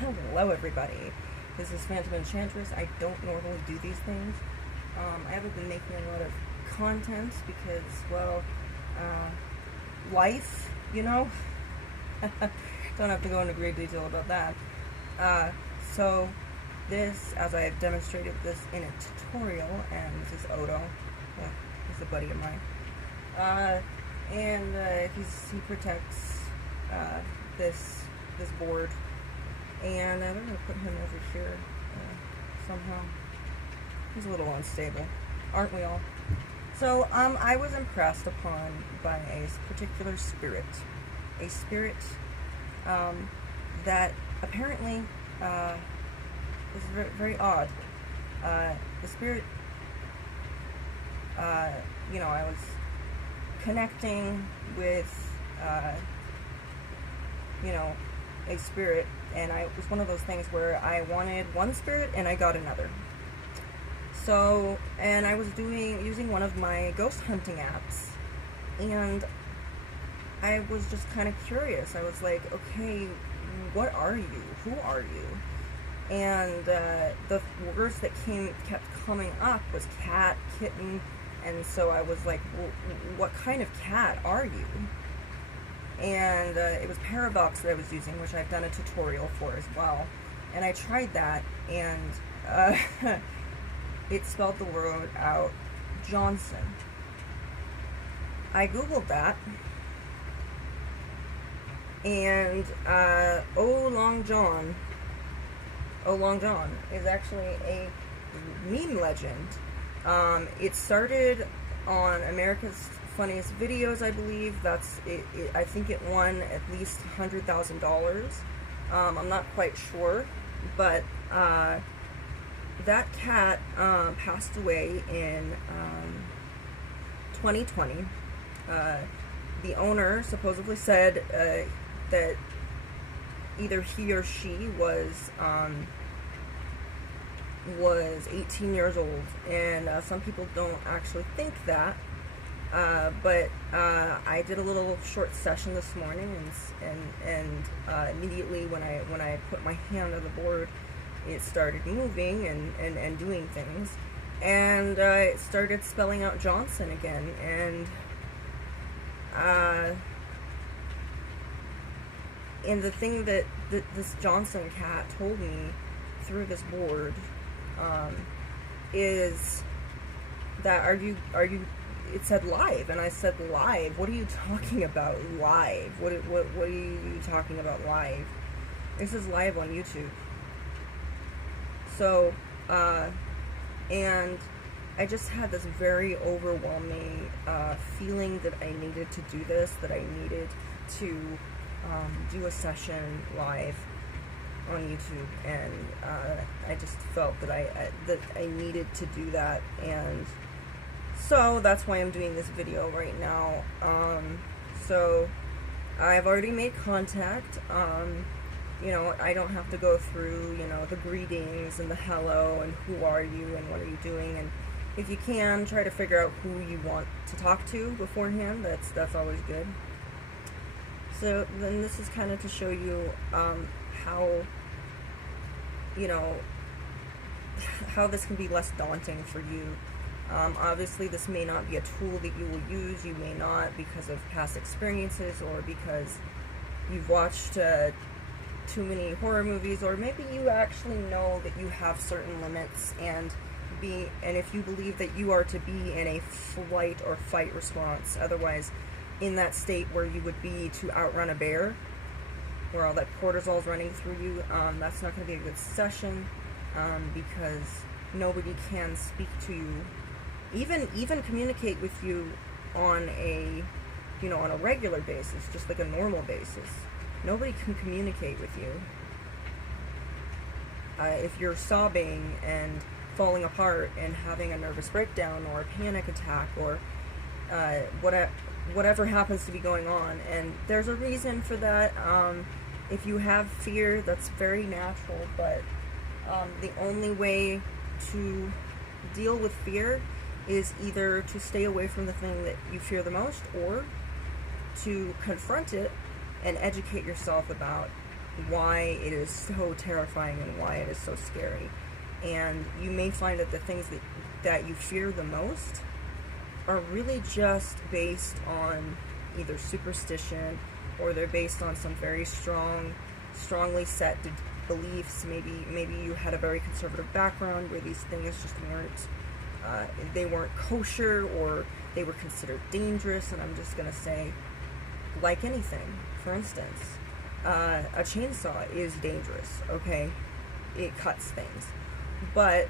Hello everybody, this is Phantom Enchantress. I don't normally do these things. I haven't been making a lot of content because, well, life, you know? Don't have to go into great detail about that. So this, as I have demonstrated this in a tutorial, and this is Odo, he's a buddy of mine, and he protects this board. And I'm going to put him over here somehow. He's a little unstable, aren't we all? So I was impressed upon by a particular spirit. A spirit that apparently is very, very odd. The spirit, I was connecting with, a spirit, and it was one of those things where I wanted one spirit and I got another. So, and I was using one of my ghost hunting apps, and I was just kind of curious. I was like, okay, what are you? Who are you? And the words that kept coming up was cat, kitten, and so I was like, well, what kind of cat are you? And it was Parabox that I was using, which I've done a tutorial for as well. And I tried that, and it spelled the word out, Johnson. I googled that, and Oh Long John is actually a meme legend. It started on America's Funniest Videos, I believe. That's it. I think it won at least $100,000. I'm not quite sure, but that cat passed away in 2020. The owner supposedly said that either he or she was 18 years old, and some people don't actually think that. But I did a little short session this morning, and immediately when I put my hand on the board, it started moving and doing things, and it started spelling out Johnson again, and the thing that this Johnson cat told me through this board is that are you it said live, and I said, live? What are you talking about, live? What are you talking about, live? This is live on YouTube. So, and I just had this very overwhelming feeling that I needed to do this, that I needed to do a session live on YouTube, and I just felt that I needed to do that, and so that's why I'm doing this video right now. So I've already made contact. I don't have to go through, the greetings and the hello and who are you and what are you doing. And if you can, try to figure out who you want to talk to beforehand. That's always good. So then this is kind of to show you how, how this can be less daunting for you. Obviously, this may not be a tool that you will use. You may not, because of past experiences, or because you've watched too many horror movies, or maybe you actually know that you have certain limits, and if you believe that you are to be in a flight or fight response, otherwise in that state where you would be to outrun a bear, where all that cortisol is running through you, that's not going to be a good session, because nobody can speak to you, even communicate with you on a regular basis, just like a normal basis. Nobody can communicate with you. If you're sobbing and falling apart and having a nervous breakdown or a panic attack, or whatever happens to be going on, and there's a reason for that. If you have fear, that's very natural, but the only way to deal with fear is either to stay away from the thing that you fear the most, or to confront it and educate yourself about why it is so terrifying and why it is so scary. And you may find that the things that you fear the most are really just based on either superstition, or they're based on some very strongly set beliefs. Maybe you had a very conservative background where these things just weren't kosher, or they were considered dangerous. And I'm just gonna say, like anything, for instance, a chainsaw is dangerous, okay? It cuts things. But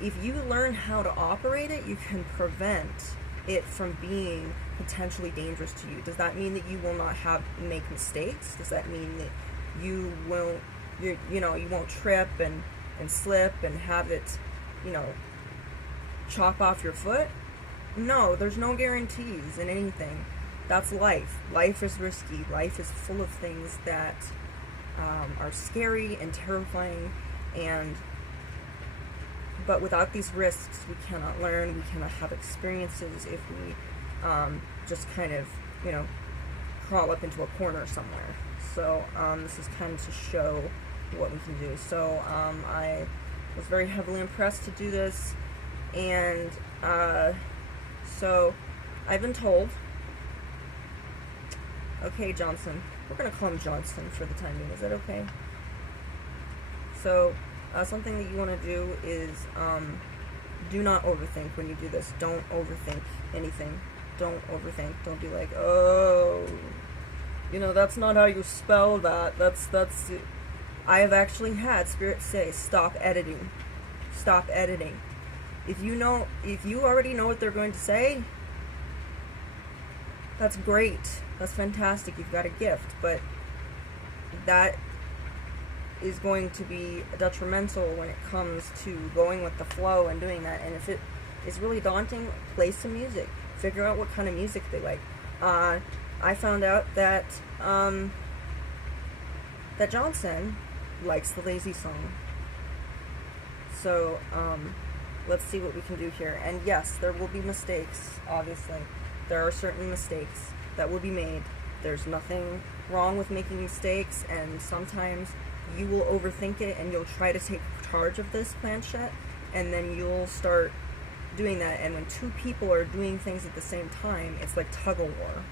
if you learn how to operate it, you can prevent it from being potentially dangerous to you. Does that mean that you will not make mistakes? Does that mean that you won't trip and slip and have it, chop off your foot? No, there's no guarantees in anything. That's life. Life is risky. Life is full of things that are scary and terrifying, but without these risks, we cannot learn, we cannot have experiences if we just kind of, crawl up into a corner somewhere. So this is kind of to show what we can do. So I was very heavily impressed to do this, and so I've been told, okay, Johnson, we're going to call him Johnson for the time being, is that okay? So something that you want to do is do not overthink when you do this. Don't overthink anything. Don't overthink. Don't be like, oh, that's not how you spell that. That's I have actually had spirits say, stop editing. Stop editing. If you already know what they're going to say, that's great. That's fantastic. You've got a gift, but that is going to be detrimental when it comes to going with the flow and doing that. And if it is really daunting, play some music. Figure out what kind of music they like. I found out that that Johnson likes the lazy song. So let's see what we can do here. And yes, there will be mistakes, obviously. There are certain mistakes that will be made. There's nothing wrong with making mistakes, and sometimes you will overthink it and you'll try to take charge of this planchette, and then you'll start doing that. And when two people are doing things at the same time, it's like tug of war,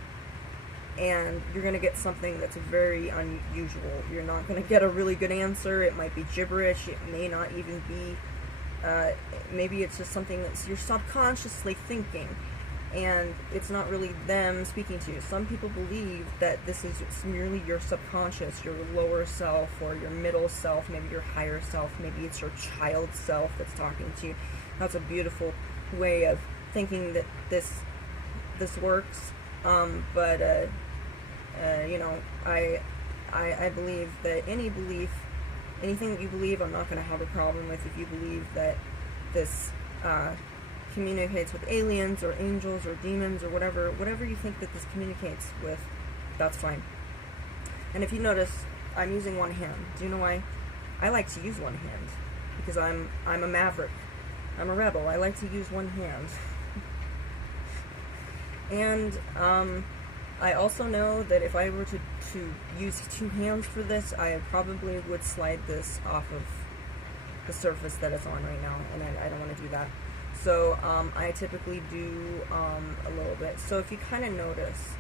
and you're going to get something that's very unusual. You're not going to get a really good answer. It might be gibberish. It may not even be maybe it's just something that you're subconsciously thinking, and it's not really them speaking to you. Some people believe that it's merely your subconscious, your lower self, or your middle self, maybe your higher self, maybe it's your child self that's talking to you. That's a beautiful way of thinking that this works. But I believe that anything that you believe, I'm not going to have a problem with. If you believe that this communicates with aliens or angels or demons or whatever you think that this communicates with, that's fine. And if you notice, I'm using one hand. Do you know why? I like to use one hand because I'm a maverick. I'm a rebel. I like to use one hand. And I also know that if I were to use two hands for this, I probably would slide this off of the surface that it's on right now, and I don't want to do that. So I typically do a little bit. So if you kind of notice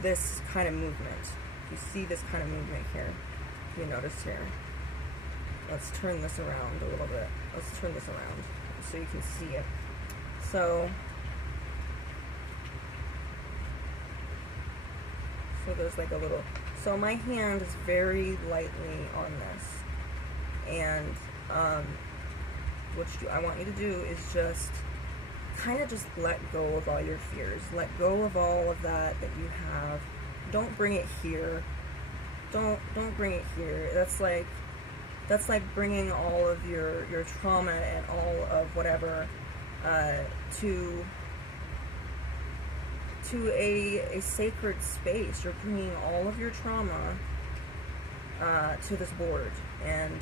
this kind of movement, if you see this kind of movement here, if you notice here, let's turn this around a little bit. Let's turn this around so you can see it. So there's like a little, so my hand is very lightly on this, and what I want you to do is just kind of just let go of all your fears. Let go of all of that you have. Don't bring it here. Don't bring it here. That's like bringing all of your trauma and all of whatever to a sacred space. You're bringing all of your trauma to this board, and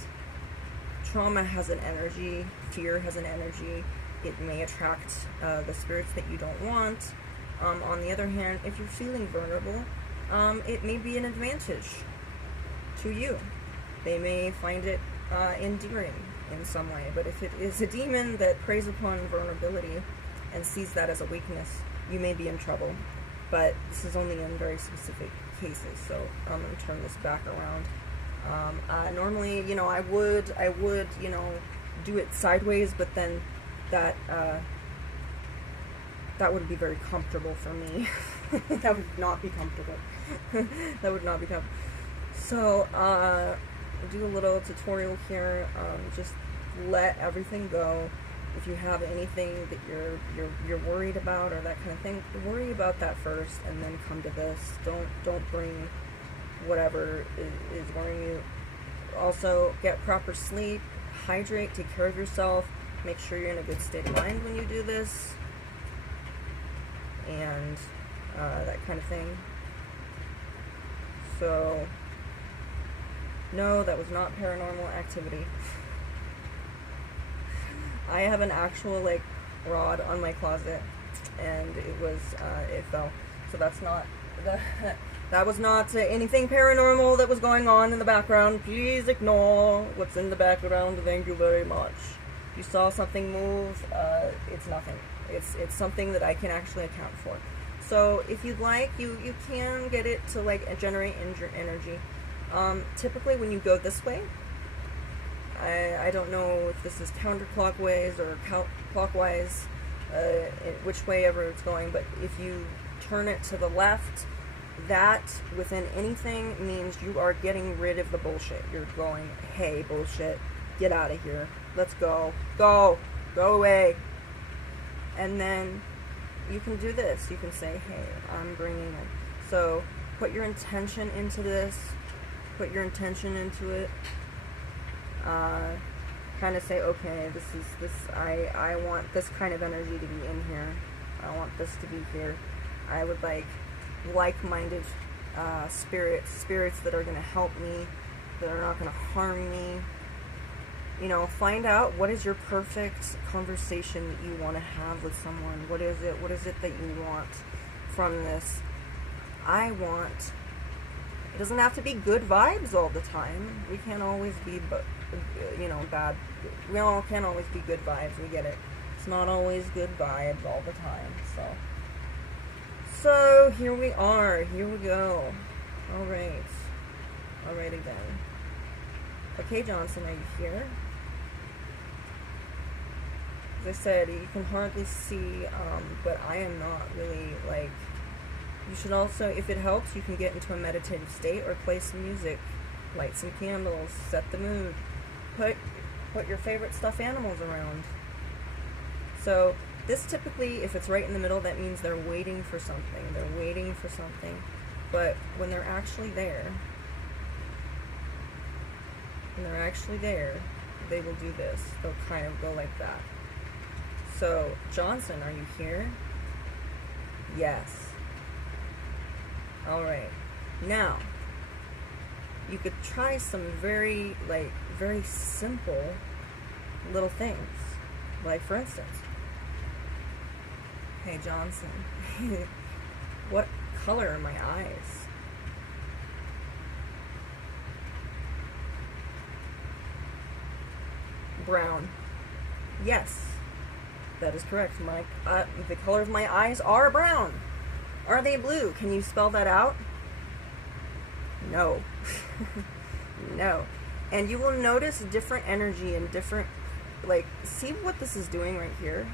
trauma has an energy, fear has an energy. It may attract the spirits that you don't want. On the other hand, if you're feeling vulnerable, it may be an advantage to you. They may find it endearing in some way. But if it is a demon that preys upon vulnerability and sees that as a weakness, you may be in trouble. But this is only in very specific cases, so I'm going to turn this back around. Normally, I would, do it sideways, but then that would be very comfortable for me. That would not be comfortable. That would not be comfortable. So, I'll do a little tutorial here. Just let everything go. If you have anything that you're worried about or that kind of thing, worry about that first, and then come to this. Don't bring whatever is worrying you. Also, get proper sleep, hydrate, take care of yourself, make sure you're in a good state of mind when you do this, and that kind of thing. So, no, that was not paranormal activity. I have an actual, rod on my closet, and it fell. So that's not, that was not anything paranormal that was going on in the background. Please ignore what's in the background. Thank you very much. If you saw something move, it's nothing. It's something that I can actually account for. So if you'd like, you can get it to generate energy. Typically when you go this way, I don't know if this is counterclockwise or clockwise, which way ever it's going, but if you turn it to the left, that within anything means you are getting rid of the bullshit. You're going, hey, bullshit, get out of here. Let's go. Go away. And then you can do this. You can say, hey, I'm bringing it. So put your intention into this. Put your intention into it. Kind of say, okay, I want this kind of energy to be in here. I want this to be here. I would like-minded spirits that are going to help me, that are not going to harm me. Find out what is your perfect conversation that you want to have with someone. What is it that you want from this? It doesn't have to be good vibes all the time. We can't always be, bad. We all can't always be good vibes. We get it. It's not always good vibes all the time. So here we are. Here we go. All right. Alrighty then. Okay, Johnson, are you here? As I said, you can hardly see, but I am not really, you should also, if it helps, you can get into a meditative state or play some music, light some candles, set the mood, put your favorite stuffed animals around. So this typically, if it's right in the middle, that means they're waiting for something. They're waiting for something. But when they're actually there, they will do this. They'll kind of go like that. So, Johnson, are you here? Yes. Alright. Now, you could try some very simple little things. Like, for instance, hey, Johnson, what color are my eyes? Brown. Yes, that is correct. The color of my eyes are brown. Are they blue? Can you spell that out? No. No. And you will notice different energy and different, see what this is doing right here?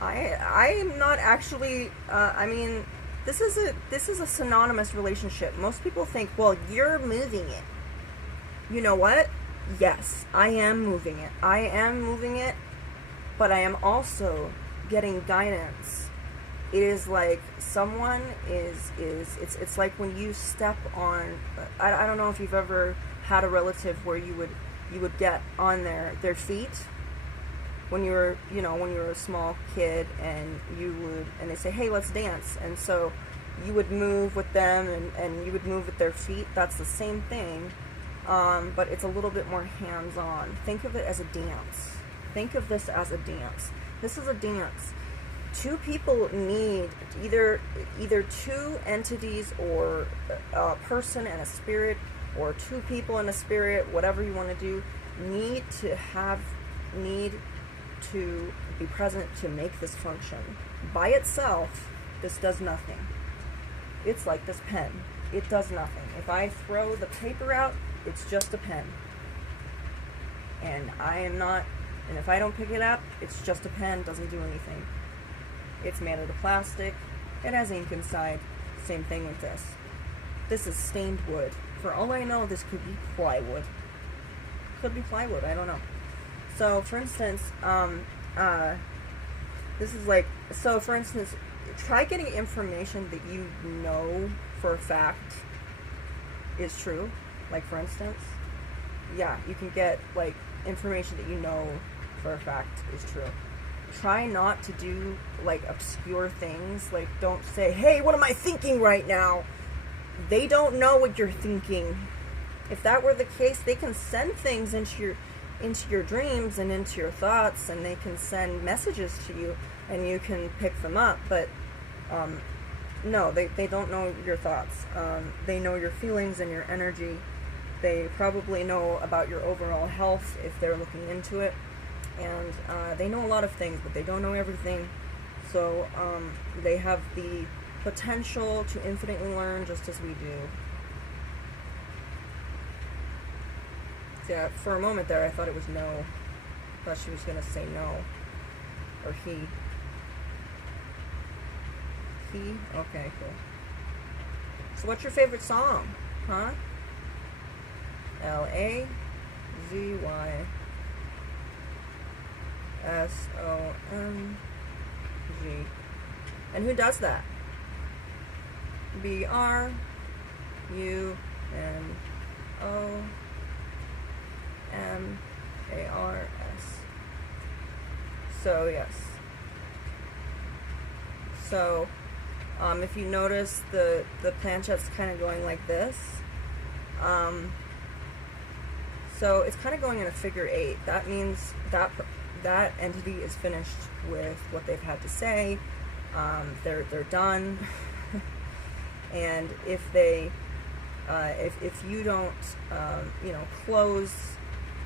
I am not actually, this is a synonymous relationship. Most people think, well, you're moving it. You know what? Yes, I am moving it. I am moving it, but I am also getting guidance. It is like someone it's like when you step on, I don't know if you've ever had a relative where you would get on their feet when you were a small kid, and they say, hey, let's dance, and so you would move with them and you would move with their feet. That's the same thing, but it's a little bit more hands-on. Think of it as a dance. Think of this as a dance. This is a dance. two people need either two entities, or a person and a spirit, or two people and a spirit, whatever you want to do, need to be present to make this function. By itself, this does nothing. It's like this pen. It does nothing. If I throw the paper out, it's just a pen. And if I don't pick it up, it's just a pen, doesn't do anything. It's made out of plastic. It has ink inside. Same thing with this. This is stained wood. For all I know, this could be plywood. Could be plywood, I don't know. So, for instance, this is like, so for instance, try getting information that you know for a fact is true. Like, for instance, yeah, you can get, like, information that you know for a fact is true. Try not to do, like, obscure things. Like, don't say, hey, what am I thinking right now? They don't know what you're thinking. If that were the case, they can send things into your dreams and into your thoughts, and they can send messages to you, and you can pick them up. But no, they don't know your thoughts. They know your feelings and your energy. They probably know about your overall health if they're looking into it. And they know a lot of things, but they don't know everything. So they have the potential to infinitely learn just as we do. Yeah, for a moment there, I thought it was no. I thought she was going to say no. Or he. He? Okay, cool. So what's your favorite song? Huh? Lazzy. SOMG. And who does that? BRUNO. MARS. So yes. So if you notice, the planchette's kind of going like this. So it's kind of going in a figure 8. That means that entity is finished with what they've had to say. They're done. And if they if you don't close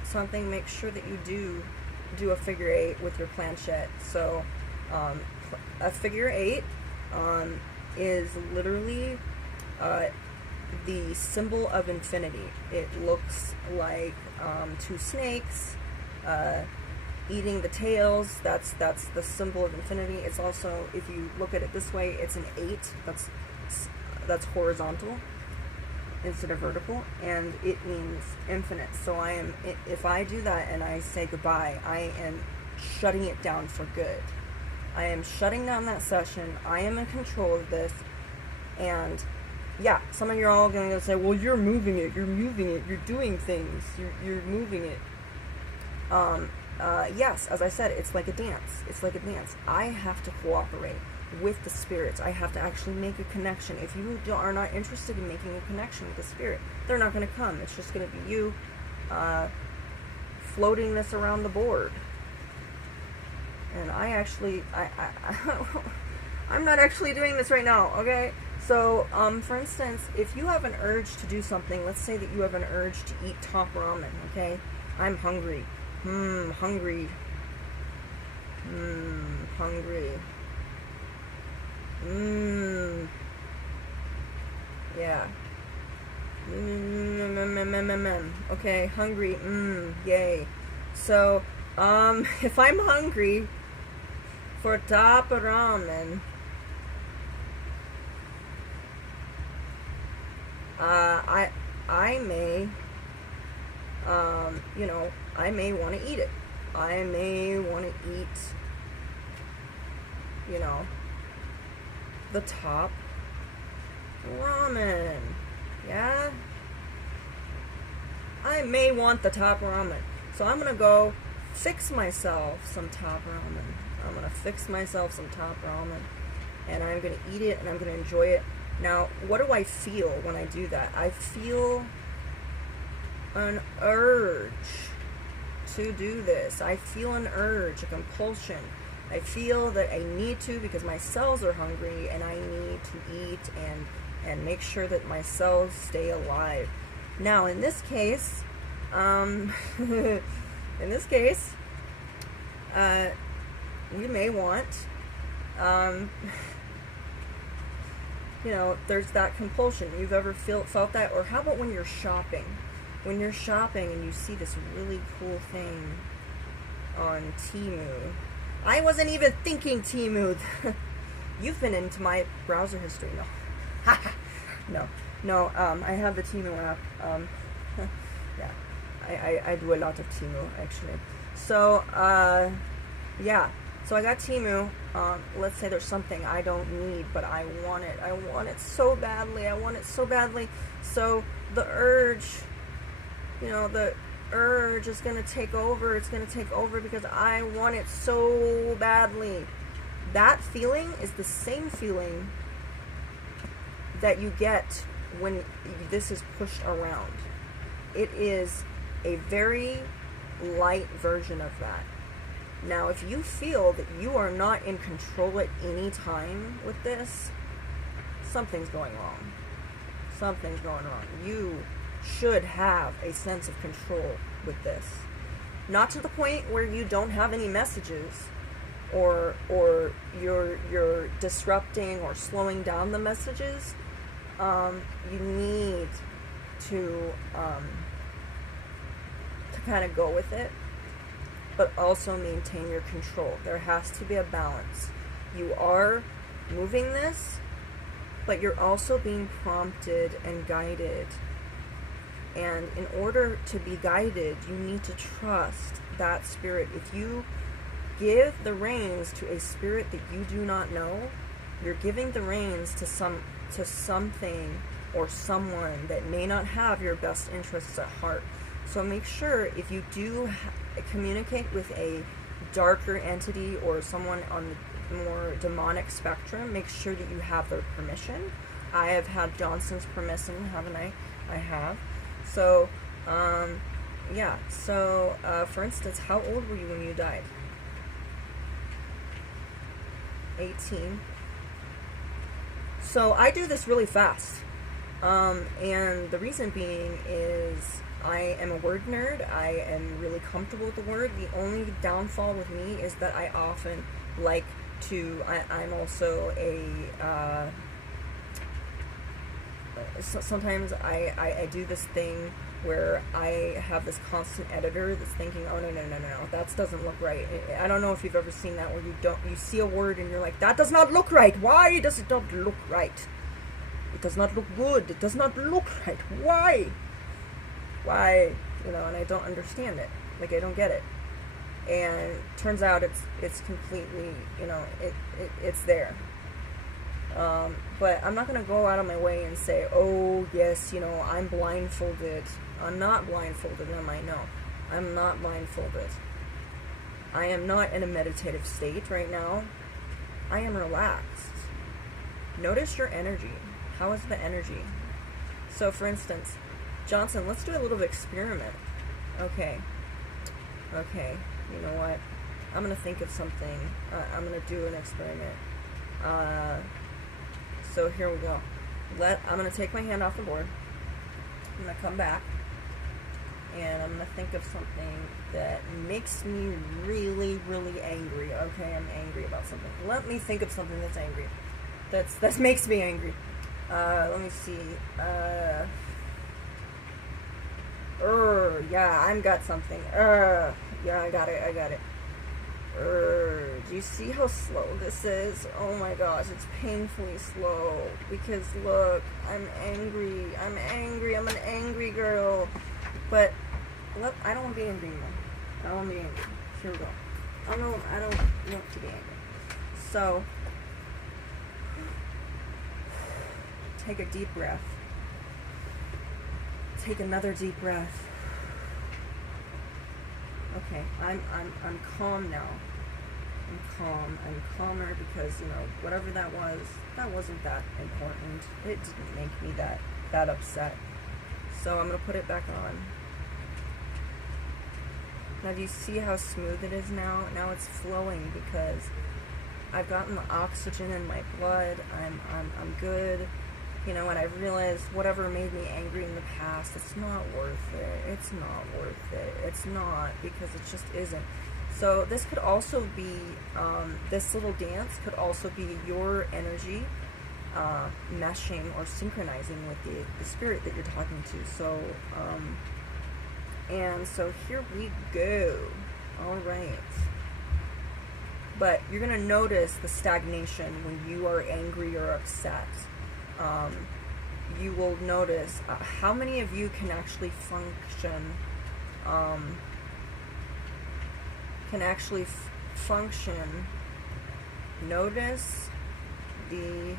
something, make sure that you do a figure 8 with your planchette. So a figure 8 is literally the symbol of infinity. It looks like two snakes eating the tails. That's the symbol of infinity. It's also, if you look at it this way, it's an 8. That's horizontal instead of vertical, and it means infinite. So if I do that and I say goodbye, I am shutting it down for good. I am shutting down that session. I am in control of this. And yeah, some of you are all going to say, well, you're moving it, you're doing things, you're moving it. Yes, as I said, it's like a dance. I have to cooperate with the spirits. I have to actually make a connection. If you are not interested in making a connection with the spirit, they're not going to come. It's just going to be you floating this around the board. And I'm not actually doing this right now, okay? So, for instance, if you have an urge to do something, let's say that you have an urge to eat top ramen, okay? I'm hungry. Hungry. Hungry. Yeah. Okay, hungry. Yay. So, if I'm hungry for top ramen, I may, I may want to eat it. I may want to eat, the top ramen. Yeah? I may want the top ramen. So I'm going to go fix myself some top ramen. I'm going to fix myself some top ramen. And I'm going to eat it and I'm going to enjoy it. Now, what do I feel when I do that? I feel an urge to do this. I feel an urge, a compulsion I feel that I need to because my cells are hungry and I need to eat and make sure that my cells stay alive. Now, in this case, in this case, you may want, you know, there's that compulsion. You've ever felt that? Or how about when you're shopping? When you're shopping and you see this really cool thing on Temu. I wasn't even thinking Temu. You've been into my browser history. No. No, I have the Temu app. Yeah. I do a lot of Temu, actually. So, yeah. So I got Temu. Let's say there's something I don't need, but I want it. I want it so badly. I want it so badly. So the urge, you know, the urge is going to take over. It's going to take over because I want it so badly. That feeling is the same feeling that you get when this is pushed around. It is a very light version of that. Now, if you feel that you are not in control at any time with this, something's going wrong. Something's going wrong. You should have a sense of control with this. Not to the point where you don't have any messages or you're disrupting or slowing down the messages. You need to kind of go with it, but also maintain your control. There has to be a balance. You are moving this, but you're also being prompted and guided. And in order to be guided, you need to trust that spirit. If you give the reins to a spirit that you do not know, you're giving the reins to something or someone that may not have your best interests at heart. So make sure if you do communicate with a darker entity or someone on the more demonic spectrum, make sure that you have their permission. I have had Johnson's permission, haven't I? I have. So, yeah. So, for instance, how old were you when you died? 18. So I do this really fast. And the reason being is I am a word nerd. I am really comfortable with the word. The only downfall with me is that I often like to, I'm also a, sometimes I do this thing where I have this constant editor that's thinking, oh no, that doesn't look right. I don't know if you've ever seen that, where you see a word and you're like, that does not look right. Why does it not look right? It does not look good. It does not look right. Why? You know, and I don't understand it. Like, I don't get it. And turns out it's completely, you know, it's there. But I'm not going to go out of my way and say, oh, yes, you know, I'm blindfolded. I'm not blindfolded, am I? No. I'm not blindfolded. I am not in a meditative state right now. I am relaxed. Notice your energy. How is the energy? So, for instance, Johnson, let's do a little experiment. Okay. You know what? I'm going to think of something. I'm going to do an experiment. So here we go. I'm going to take my hand off the board. I'm going to come back. And I'm going to think of something that makes me really, really angry. Okay, I'm angry about something. Let me think of something that's angry. That makes me angry. Let me see. Yeah, I've got something. Yeah, I got it. Do you see how slow this is? Oh my gosh, it's painfully slow. Because look, I'm angry. I'm an angry girl. But look, I don't want to be angry anymore. I don't want to be angry. Here we go. I don't want to be angry. So, take a deep breath. Take another deep breath. Okay, I'm calm now. I'm calm. I'm calmer because, you know, whatever that wasn't that important. It didn't make me that upset. So I'm gonna put it back on. Now do you see how smooth it is now? Now it's flowing because I've gotten the oxygen in my blood. I'm good. You know, and I realized whatever made me angry in the past, it's not worth it. It's not worth it. It's not, because it just isn't. So this could also be, this little dance could also be your energy meshing or synchronizing with the spirit that you're talking to. So, and so here we go. All right. But you're going to notice the stagnation when you are angry or upset. You will notice how many of you can actually function, notice the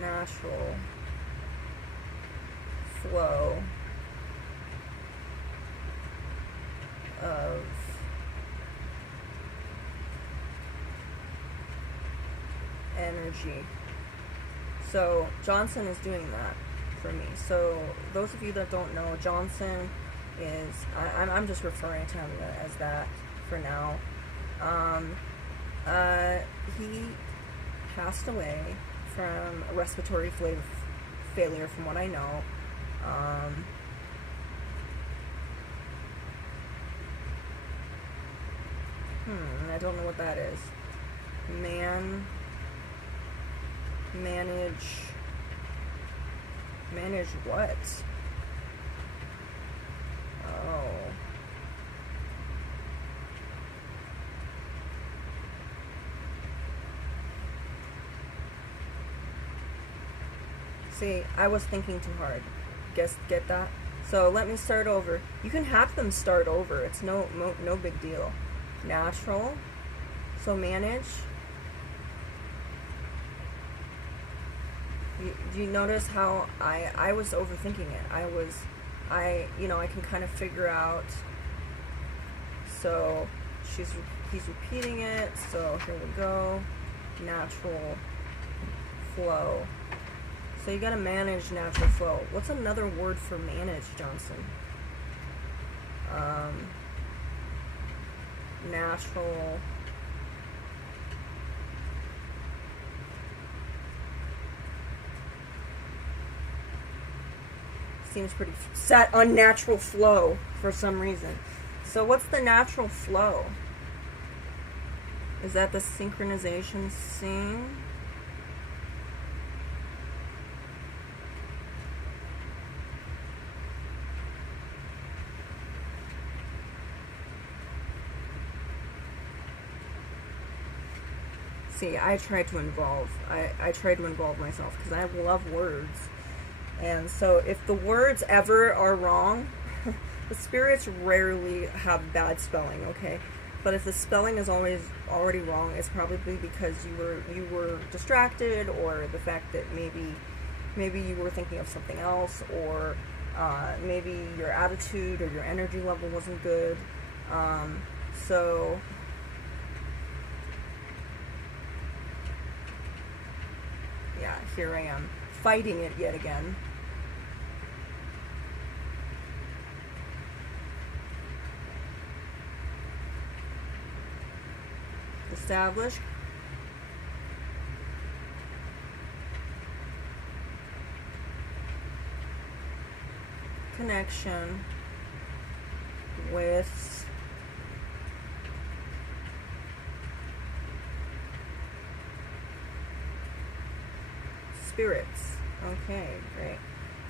natural flow of energy. So Johnson is doing that for me. So those of you that don't know, Johnson is, I'm just referring to him as that for now. He passed away from a respiratory failure from what I know. I don't know what that is. Manage what? Oh. See, I was thinking too hard. Get that? So let me start over. You can have them start over. It's no big deal. Natural. So manage. You notice how I was overthinking it. I can kind of figure out. So he's repeating it. So here we go. Natural flow. So you gotta manage natural flow. What's another word for manage, Johnson? Natural. Seems pretty set. Unnatural flow for some reason. So what's the natural flow? Is that the synchronization scene? See, I try to involve myself because I love words. And so if the words ever are wrong, the spirits rarely have bad spelling, okay? But if the spelling is already wrong, it's probably because you were distracted, or the fact that maybe you were thinking of something else, or maybe your attitude or your energy level wasn't good. So yeah, here I am fighting it yet again. Establish. Connection with spirits. Okay, great.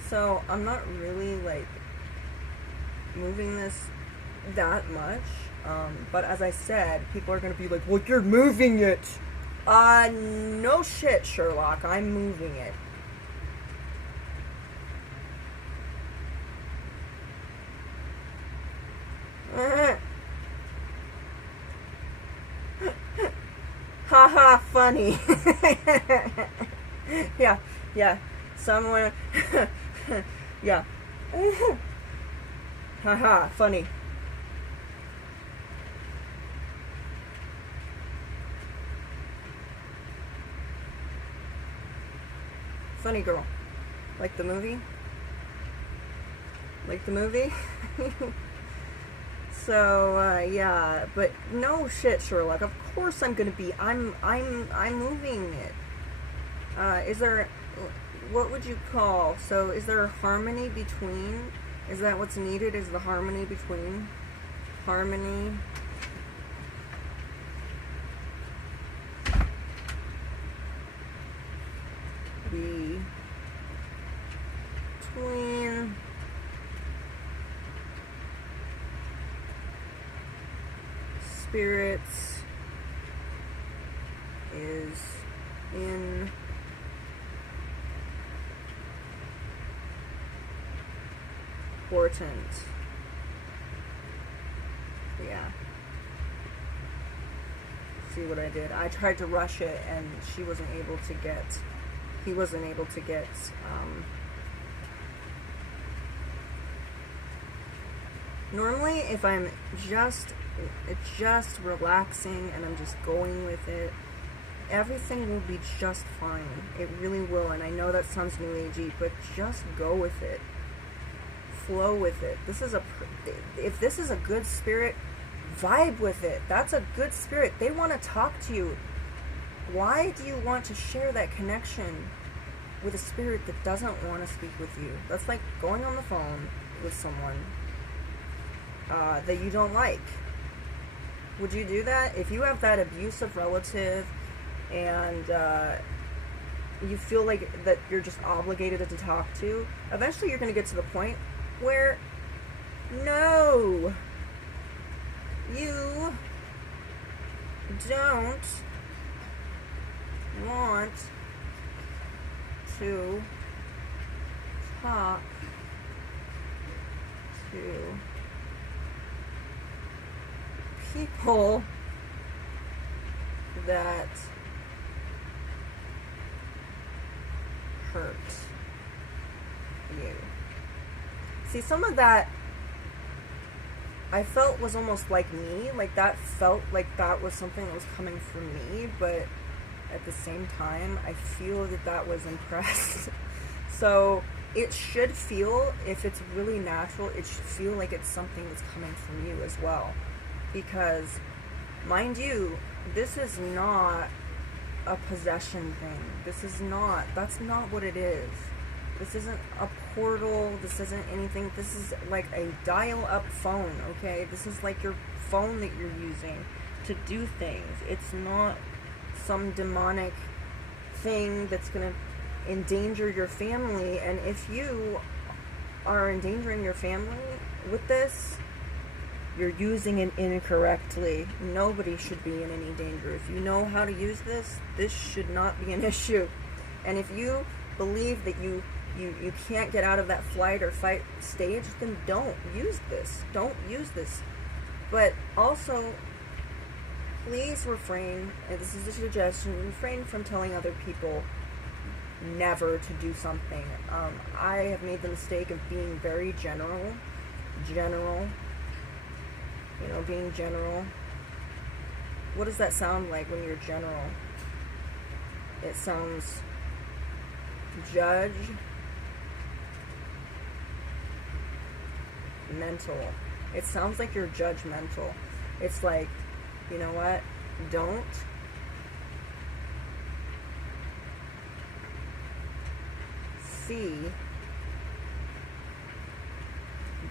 So I'm not really like moving this that much, but as I said, people are gonna be like, well, you're moving it. No shit, Sherlock, I'm moving it. Haha, funny. Yeah. Someone, yeah. Haha, funny. Funny girl. Like the movie? Like the movie? So, yeah, but no shit, Sherlock. Of course I'm gonna be, I'm moving it. Is there, what would you call, so is there a harmony between? Is that what's needed? Is the harmony between? Harmony between spirits is important. Yeah. See what I did? I tried to rush it and he wasn't able to get, normally if I'm just relaxing and I'm just going with it, everything will be just fine. It really will, and I know that sounds new agey, but just go with it. Flow with it. If this is a good spirit, vibe with it. That's a good spirit. They want to talk to you. Why do you want to share that connection with a spirit that doesn't want to speak with you? That's like going on the phone with someone that you don't like. Would you do that? If you have that abusive relative and you feel like that you're just obligated to talk to, eventually you're going to get to the point where, no, you don't want to talk to people that hurt you. See, some of that I felt was almost like me, like that felt like that was something that was coming from me, but at the same time, I feel that that was impressed. So it should feel, if it's really natural, it should feel like it's something that's coming from you as well. Because, mind you, this is not a possession thing. That's not what it is. This isn't a portal, this isn't anything. This is like a dial-up phone, okay? This is like your phone that you're using to do things. It's not some demonic thing that's going to endanger your family. And if you are endangering your family with this, you're using it incorrectly. Nobody should be in any danger. If you know how to use this, this should not be an issue. And if you believe that you can't get out of that flight or fight stage, then don't use this. Don't use this. But also, please refrain, and this is a suggestion, refrain from telling other people never to do something. I have made the mistake of being very general, being general. What does that sound like when you're general? It sounds judge, mental. It sounds like you're judgmental. It's like, you know what? Don't. See.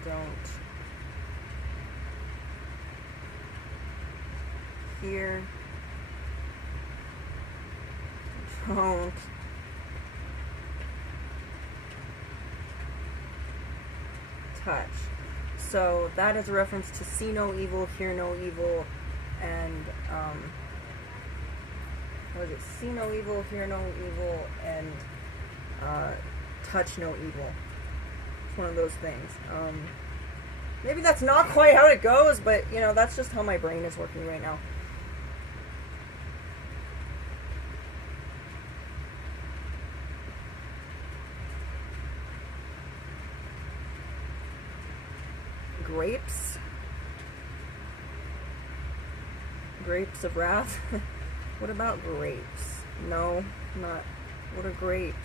Don't. Hear. Don't. Touch. So that is a reference to see no evil, hear no evil, and what is it? See no evil, hear no evil, and touch no evil. It's one of those things. Maybe that's not quite how it goes, but that's just how my brain is working right now. Grapes of wrath. What about grapes? No, not. What are grapes?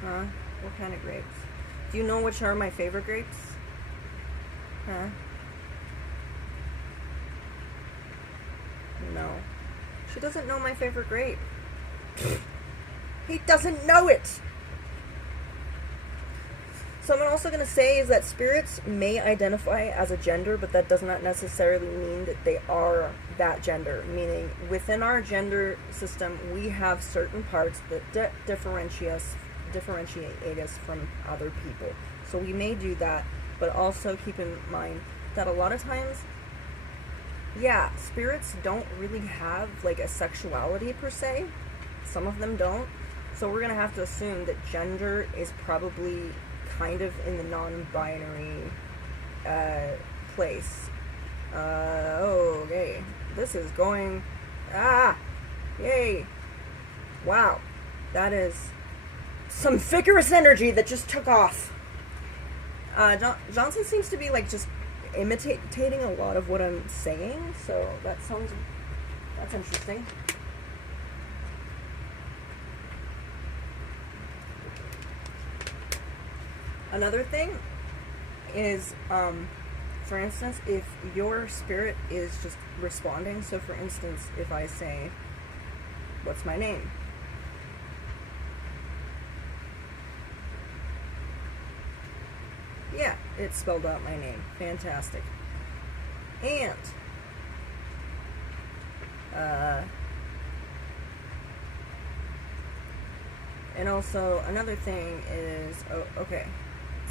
Huh? What kind of grapes? Do you know which are my favorite grapes? Huh? No. She doesn't know my favorite grape. He doesn't know it! So what I'm also going to say is that spirits may identify as a gender, but that does not necessarily mean that they are that gender. Meaning, within our gender system, we have certain parts that differentiate us from other people. So we may do that, but also keep in mind that a lot of times, yeah, spirits don't really have like a sexuality per se. Some of them don't. So we're going to have to assume that gender is probably kind of in the non-binary place. Okay. This is going... Yay! Wow. That is some vigorous energy that just took off. Johnson seems to be like just imitating a lot of what I'm saying, so that's interesting. Another thing is, for instance, if your spirit is just responding, so for instance, if I say, what's my name? Yeah, it spelled out my name. Fantastic. And also, another thing is, okay,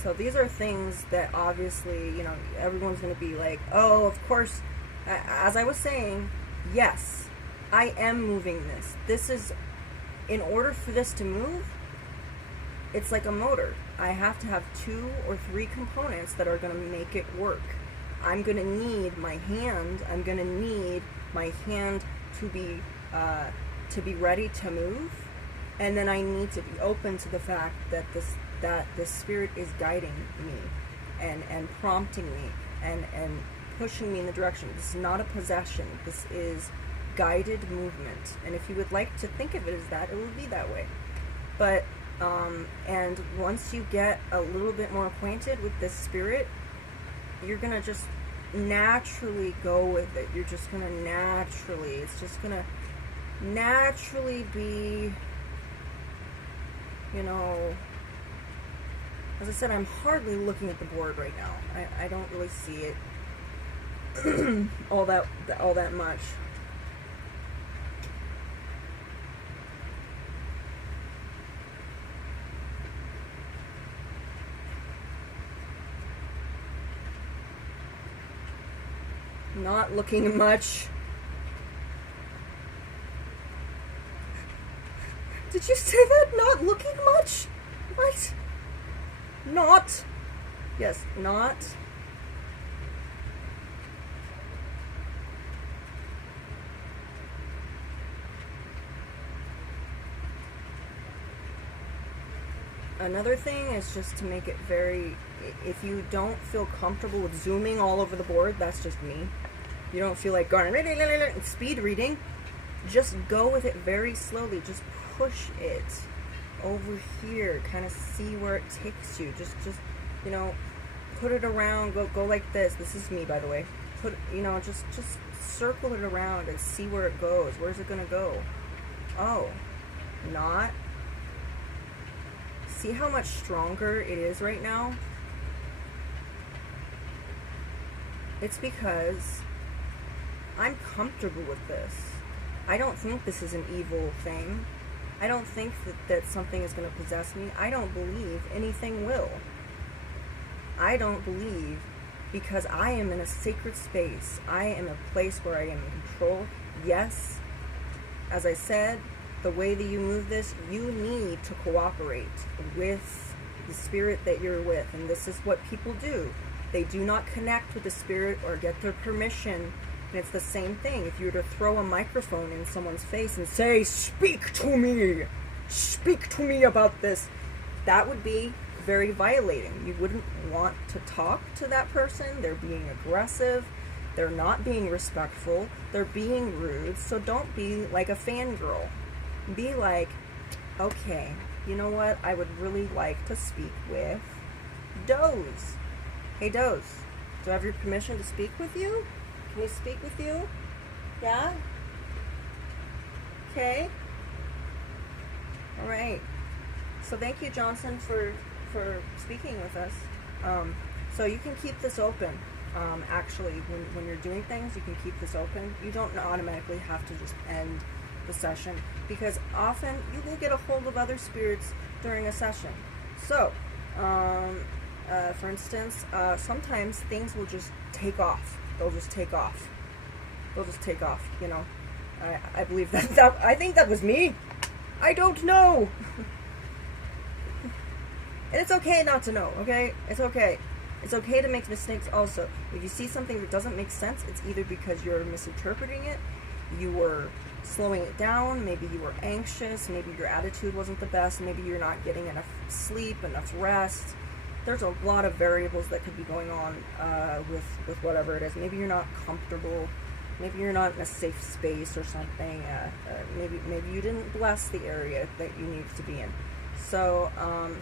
so these are things that obviously, you know, everyone's going to be like, oh, of course, as I was saying, yes, I am moving this. This is, in order for this to move, it's like a motor. I have to have 2 or 3 components that are going to make it work. I'm going to need my hand. I'm going to need my hand to be ready to move, and then I need to be open to the fact that this spirit is guiding me and prompting me and pushing me in the direction. This is not a possession. This is guided movement. And if you would like to think of it as that, it will be that way. But and once you get a little bit more acquainted with this spirit, you're gonna just naturally go with it. You're just gonna naturally, it's just gonna naturally be, you know, as I said, I'm hardly looking at the board right now. I don't really see it all that much. Not looking much. Did you say that? Not looking much? What? Not. Yes, not. Another thing is just to make it very, if you don't feel comfortable with zooming all over the board, that's just me. You don't feel like going speed reading, just go with it very slowly. Just push it over here, kind of see where it takes you. Just you know, put it around, go like this. This is me, by the way. Put, you know, just circle it around and see where it goes. Where's it gonna go? Oh, not. See how much stronger it is right now? It's because I'm comfortable with this. I don't think this is an evil thing. I don't think that something is going to possess me. I don't believe anything will. I don't believe, because I am in a sacred space. I am a place where I am in control. Yes, as I said, the way that you move this, you need to cooperate with the spirit that you're with. And this is what people do. They do not connect with the spirit or get their permission. And it's the same thing. If you were to throw a microphone in someone's face and say, speak to me about this, that would be very violating. You wouldn't want to talk to that person. They're being aggressive. They're not being respectful. They're being rude. So don't be like a fangirl. Be like, okay, you know what? I would really like to speak with Doze. Hey, Doze. Do I have your permission to speak with you? Can we speak with you? Yeah? Okay. All right. So thank you, Johnson, for speaking with us. So you can keep this open. Actually, when you're doing things, you can keep this open. You don't automatically have to just end the session, because often you will get a hold of other spirits during a session. So, for instance, sometimes things will just take off. They'll just take off. They'll just take off, you know. I believe that I think that was me. I don't know. And it's okay not to know, okay? It's okay. It's okay to make mistakes also. If you see something that doesn't make sense, it's either because you're misinterpreting it, you were slowing it down, maybe you were anxious, maybe your attitude wasn't the best, maybe you're not getting enough sleep, enough rest. There's a lot of variables that could be going on with whatever it is. Maybe you're not comfortable. Maybe you're not in a safe space or something. Maybe you didn't bless the area that you need to be in. So,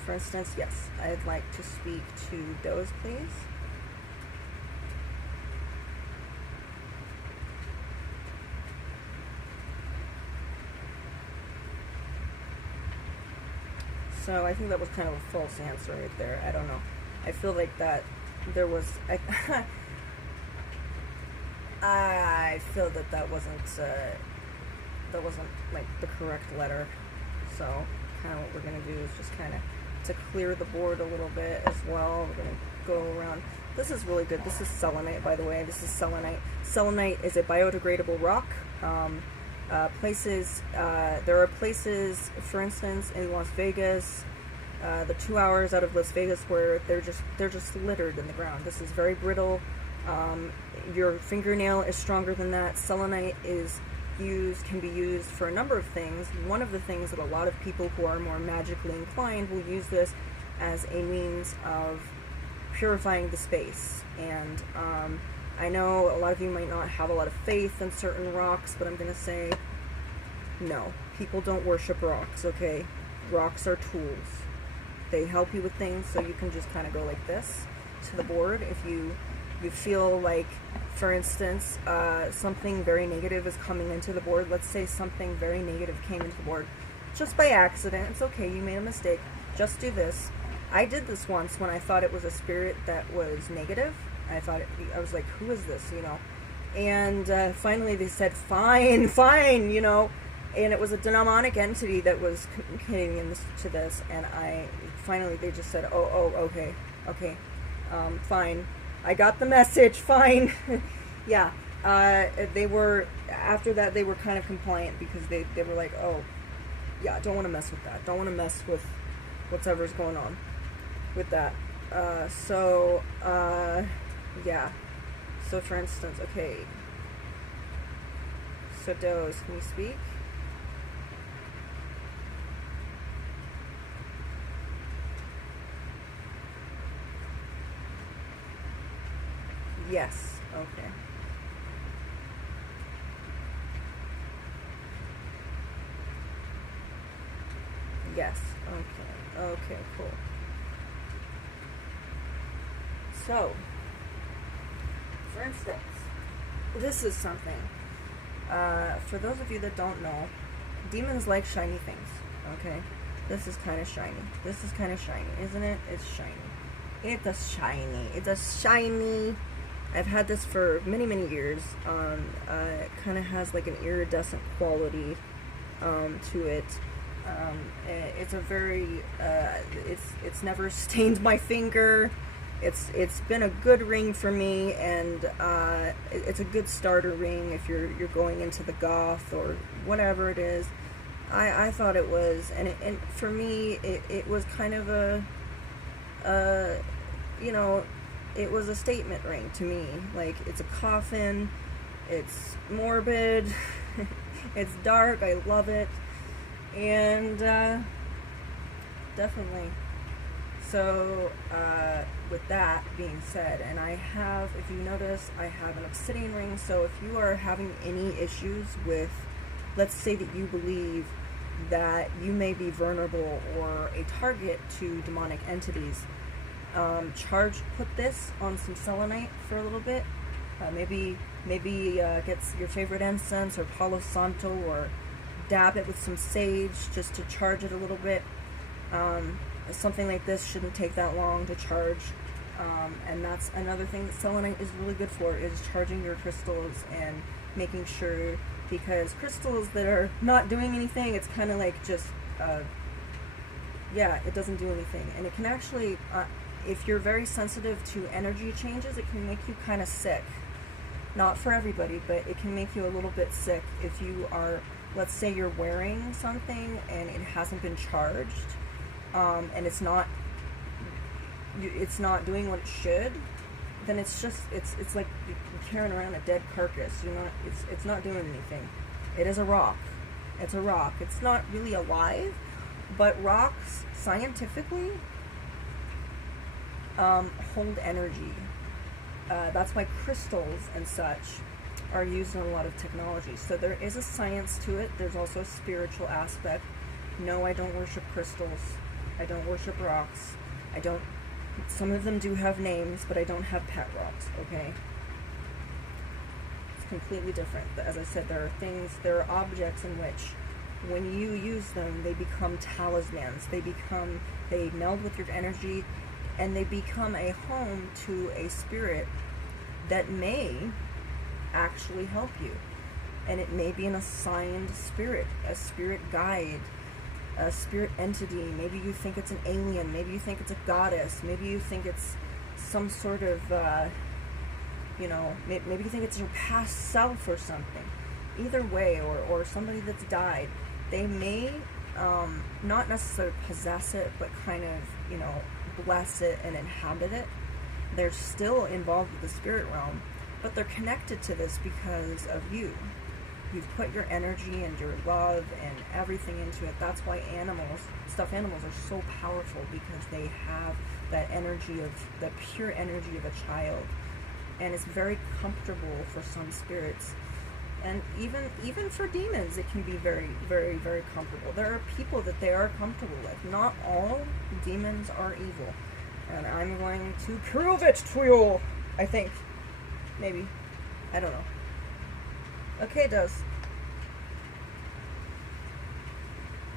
for instance, yes, I'd like to speak to Doze, please. So I think that was kind of a false answer right there. I don't know. I feel like that there was... I feel that wasn't like the correct letter. So kind of what we're going to do is just kind of to clear the board a little bit as well. We're going to go around. This is really good. This is selenite, by the way. This is selenite. Selenite is a biodegradable rock. There are places, for instance, in Las Vegas, the 2 hours out of Las Vegas where they're just littered in the ground. This is very brittle. Your fingernail is stronger than that. Selenite can be used for a number of things. One of the things that a lot of people who are more magically inclined will use this as a means of purifying the space. And I know a lot of you might not have a lot of faith in certain rocks, but I'm going to say no. People don't worship rocks, okay? Rocks are tools. They help you with things, so you can just kind of go like this to the board if you feel like, for instance, something very negative is coming into the board. Let's say something very negative came into the board just by accident. It's okay, you made a mistake. Just do this. I did this once when I thought it was a spirit that was negative. I was like, who is this, you know? And finally they said, fine, you know? And it was a demonic entity that was communicating to this. And finally they just said, oh, okay, fine. I got the message, fine. Yeah, after that, they were kind of compliant because they were like, oh, yeah, don't want to mess with that. Don't want to mess with whatever's going on with that. Yeah. So, for instance, okay. So, Doze, can you speak? Yes. Okay. Yes. Okay. Okay, cool. So, for instance, this is something. For those of you that don't know, demons like shiny things. Okay? This is kind of shiny. This is kind of shiny, isn't it? It's shiny. It is shiny. It is shiny. I've had this for many, many years. It kind of has like an iridescent quality to it. It's a very, it's never stained my finger. It's been a good ring for me, and it's a good starter ring if you're going into the goth or whatever it is. I thought it was, and for me, it was kind of you know, it was a statement ring to me. Like, it's a coffin, it's morbid, it's dark, I love it, and definitely. So, with that being said, and I have, if you notice, I have an obsidian ring, so if you are having any issues with, let's say that you believe that you may be vulnerable or a target to demonic entities, Put this on some selenite for a little bit. Maybe get your favorite incense or Palo Santo, or dab it with some sage just to charge it a little bit. Something like this shouldn't take that long to charge. And that's another thing that selenite is really good for, is charging your crystals and making sure, because crystals that are not doing anything, it's kind of like just, yeah, it doesn't do anything. And it can actually, if you're very sensitive to energy changes, it can make you kind of sick. Not for everybody, but it can make you a little bit sick if you are, let's say you're wearing something and it hasn't been charged, and it's not doing what it should, then it's like you're carrying around a dead carcass. It's not doing anything. It is a rock. It's a rock. It's not really alive, but rocks scientifically hold energy. That's why crystals and such are used in a lot of technology. So there is a science to it. There's also a spiritual aspect. No, I don't worship crystals. I don't worship rocks. Some of them do have names, but I don't have pet rocks, okay? It's completely different. As I said, there are objects in which, when you use them, they become talismans. They meld with your energy, and they become a home to a spirit that may actually help you. And it may be an assigned spirit, a spirit guide, a spirit entity. Maybe you think it's an alien, maybe you think it's a goddess, maybe you think it's some sort of, maybe you think it's your past self or something. Either way, or somebody that's died, they may not necessarily possess it, but kind of, bless it and inhabit it. They're still involved with the spirit realm, but they're connected to this because of you. You've put your energy and your love and everything into it. That's why stuffed animals are so powerful, because they have that energy the pure energy of a child. And it's very comfortable for some spirits. And even for demons, it can be very, very, very comfortable. There are people that they are comfortable with. Not all demons are evil. And I'm going to prove it to you, I think. Maybe. I don't know. Okay, Doze.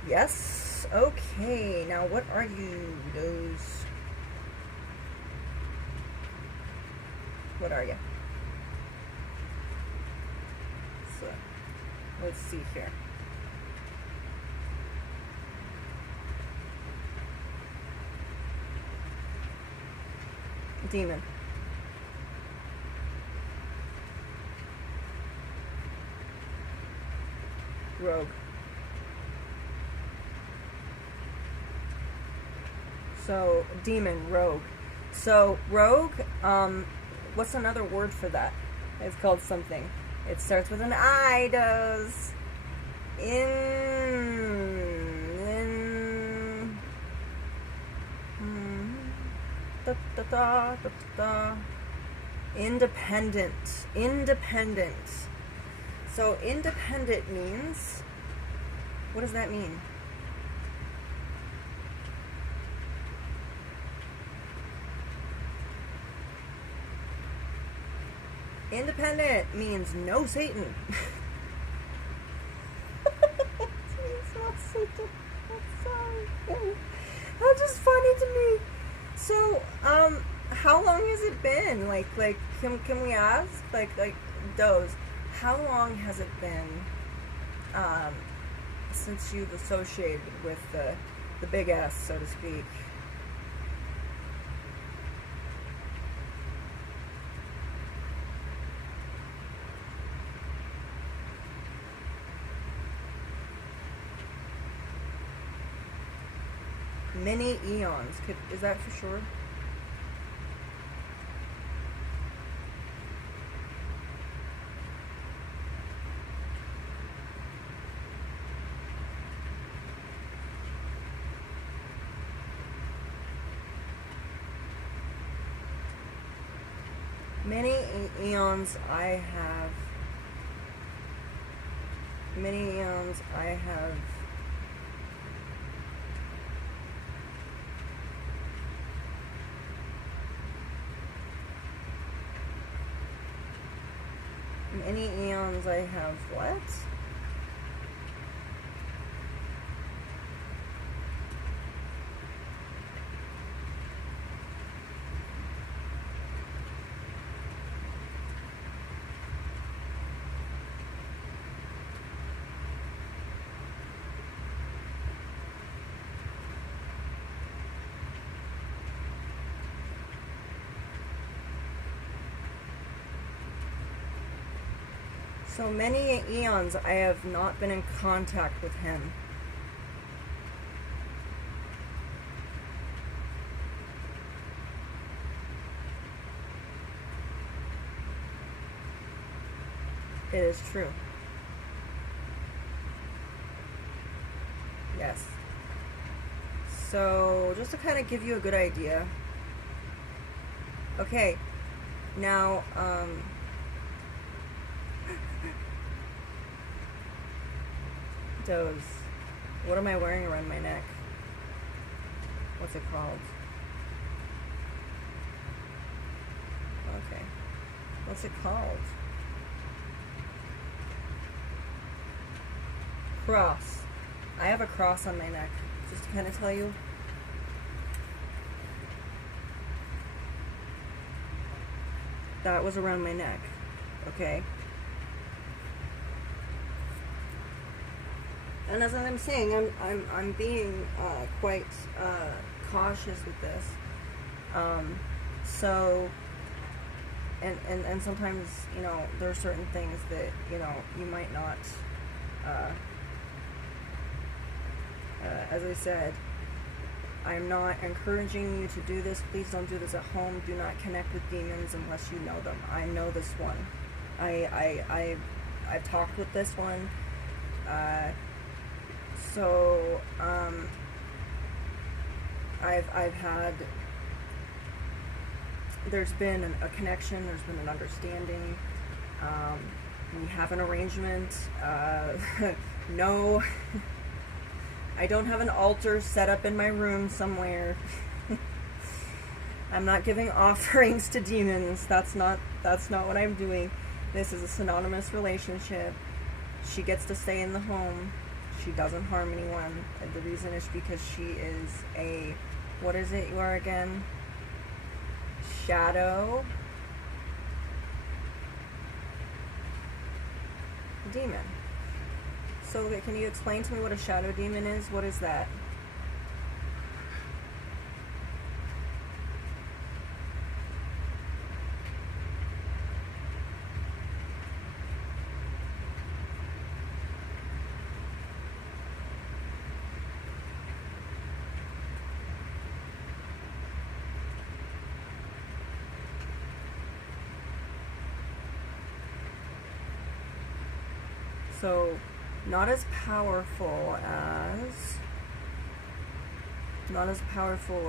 Yes? Okay, now what are you, Doze? What are you? So, let's see here. Demon. Rogue. So, demon, rogue. So, rogue, what's another word for that? It's called something. It starts with an I, Doze. Independent. Independent. So independent means, what does that mean? Independent means no Satan. It means no Satan. I'm sorry. That's just funny to me. So, how long has it been? Like, can we ask? Like, Doze, how long has it been, since you've associated with the big S, so to speak? Many eons. Is that for sure? Many eons I have. Many eons I have. Many eons I have what? So many eons I have not been in contact with him. It is true. Yes. So, just to kind of give you a good idea. Okay. Now, Doze. What am I wearing around my neck? What's it called? Okay. What's it called? Cross. I have a cross on my neck. Just to kind of tell you. That was around my neck. Okay? And as I'm saying, I'm being quite cautious with this. So, and sometimes, you know, there are certain things that, you know, you might not, as I said, I'm not encouraging you to do this. Please don't do this at home. Do not connect with demons unless you know them. I know this one. I've talked with this one. So, I've had, there's been a connection, there's been an understanding, we have an arrangement, no, I don't have an altar set up in my room somewhere. I'm not giving offerings to demons. That's not what I'm doing. This is a synonymous relationship. She gets to stay in the home. She doesn't harm anyone. And the reason is because she is a, what is it you are again? Shadow demon. So can you explain to me what a shadow demon is? What is that? So, not as powerful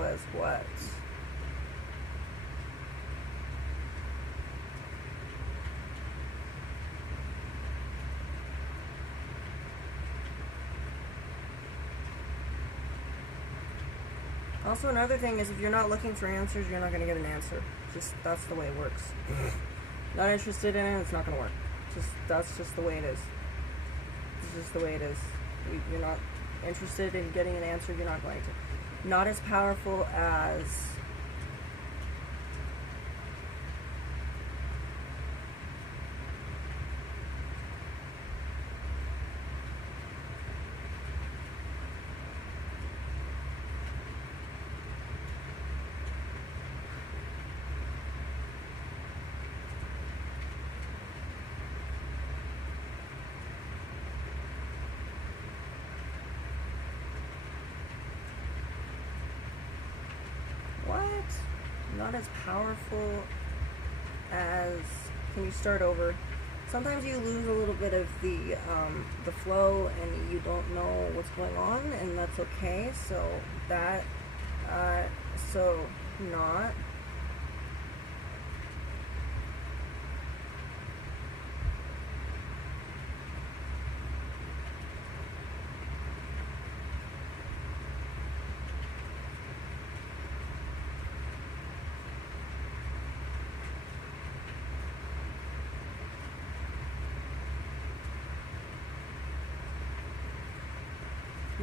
as what? Also, another thing is if you're not looking for answers, you're not going to get an answer. Just, that's the way it works. Not interested in it, it's not going to work. That's just the way it is. It's just the way it is. You're not interested in getting an answer, you're not going to. Not as powerful as not as powerful as, can you start over? Sometimes you lose a little bit of the flow and you don't know what's going on, and that's okay. So that, so not.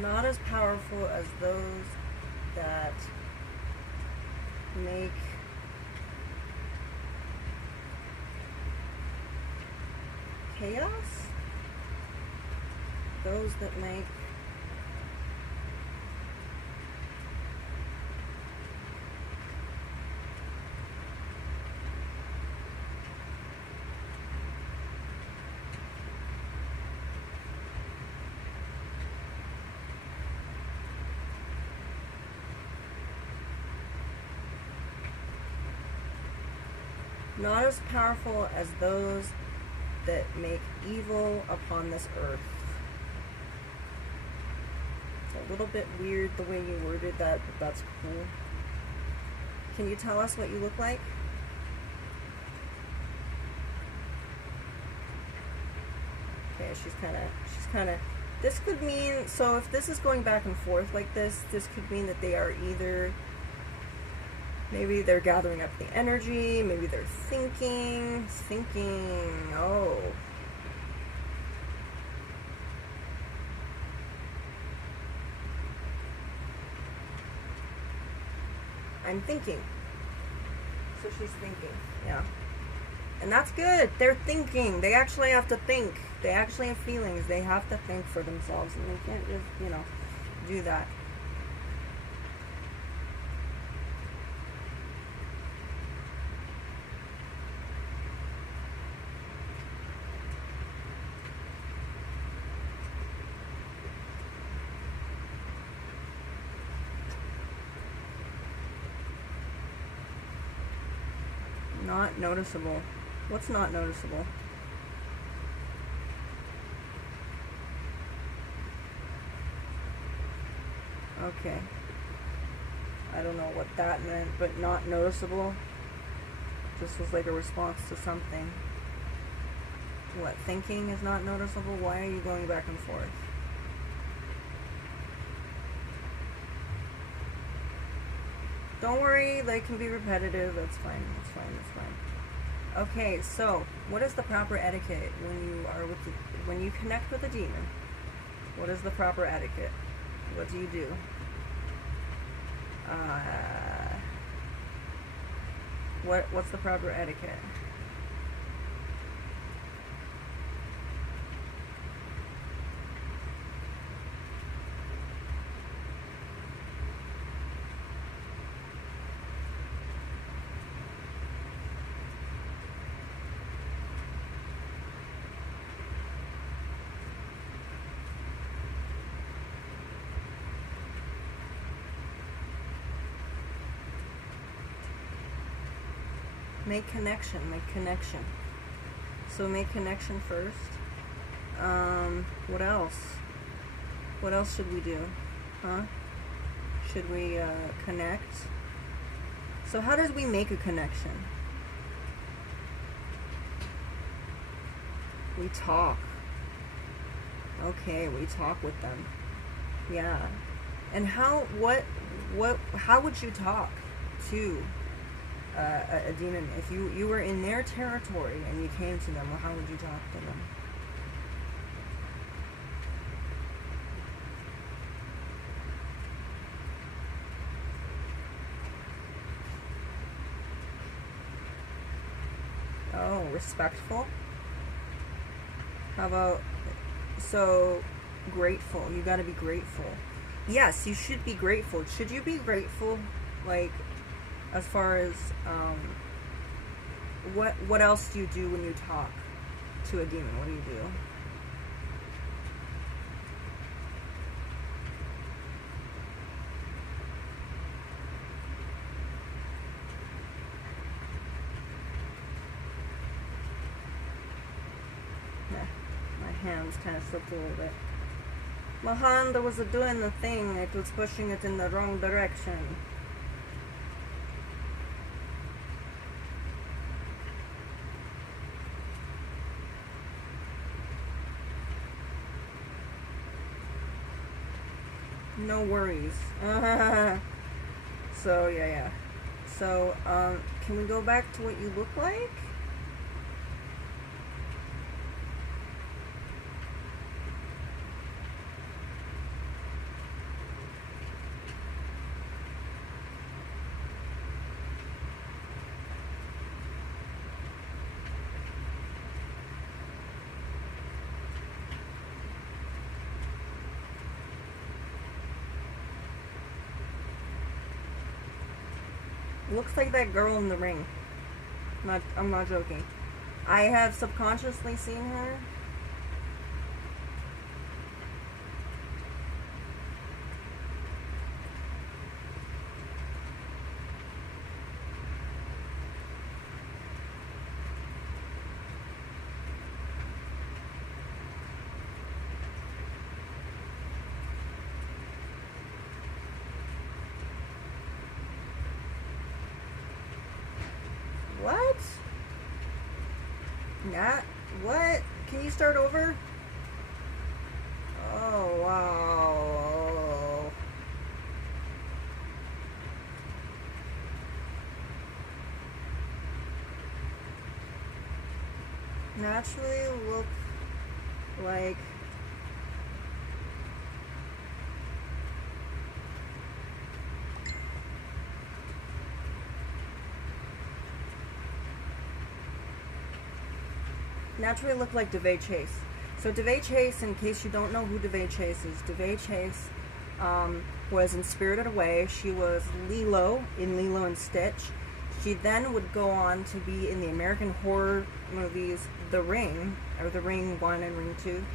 Not as powerful as those that make chaos. Those that make not as powerful as those that make evil upon this earth. It's a little bit weird the way you worded that, but that's cool. Can you tell us what you look like? Okay, she's kind of, this could mean, so if this is going back and forth like this could mean that they are either, maybe they're gathering up the energy, maybe they're thinking, oh. I'm thinking. So she's thinking, yeah. And that's good. They're thinking. They actually have to think. They actually have feelings. They have to think for themselves, and they can't just, do that. Not noticeable. What's not noticeable? Okay. I don't know what that meant, but not noticeable. This was like a response to something. What, thinking is not noticeable? Why are you going back and forth? Don't worry, they can be repetitive. That's fine. That's fine. That's fine. Okay, so what is the proper etiquette when you are when you connect with a demon? What is the proper etiquette? What do you do? What's the proper etiquette? Make connection, make connection. So make connection first. What else? What else should we do? Huh? Should we connect? So how does we make a connection? We talk. Okay, we talk with them. Yeah. And how would you talk to a demon? If you were in their territory and you came to them, well, how would you talk to them? Oh, respectful? How about, so, grateful. You gotta be grateful. Yes, you should be grateful. Should you be grateful, like, as far as, what else do you do when you talk to a demon? What do you do? My hands kind of slipped a little bit. My hand was doing the thing. It was pushing it in the wrong direction. No worries. So, yeah. So, can we go back to what you look like? Looks like that girl in the ring. I'm not joking. I have subconsciously seen her. What? Nat? What? Can you start over? Oh, wow. Naturally look like... naturally look like Doze Chase. So Doze Chase, in case you don't know who Doze Chase is, Doze Chase was in Spirited Away. She was Lilo in Lilo and Stitch. She then would go on to be in the American horror movies The Ring, or The Ring 1 and Ring 2.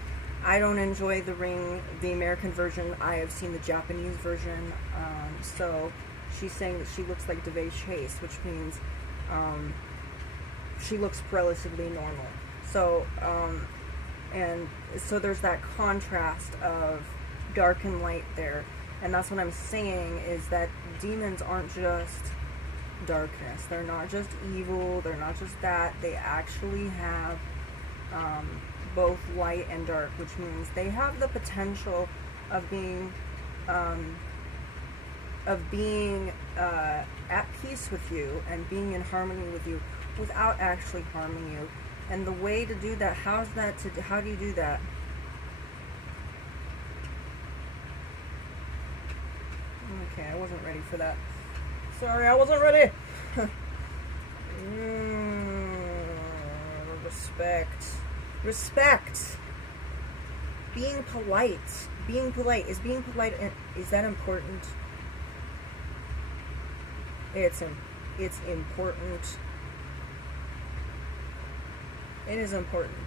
I don't enjoy The Ring, the American version. I have seen the Japanese version. So she's saying that she looks like Doze Chase, which means she looks relatively normal. So, and so there's that contrast of dark and light there. And that's what I'm saying, is that demons aren't just darkness. They're not just evil. They're not just that. They actually have both light and dark, which means they have the potential of being at peace with you and being in harmony with you without actually harming you. And the way to do that, how do you do that? Okay, I wasn't ready for that. Sorry, I wasn't ready. Respect. Respect. Being polite. Being polite. Is being polite, is that important? It's important. It is important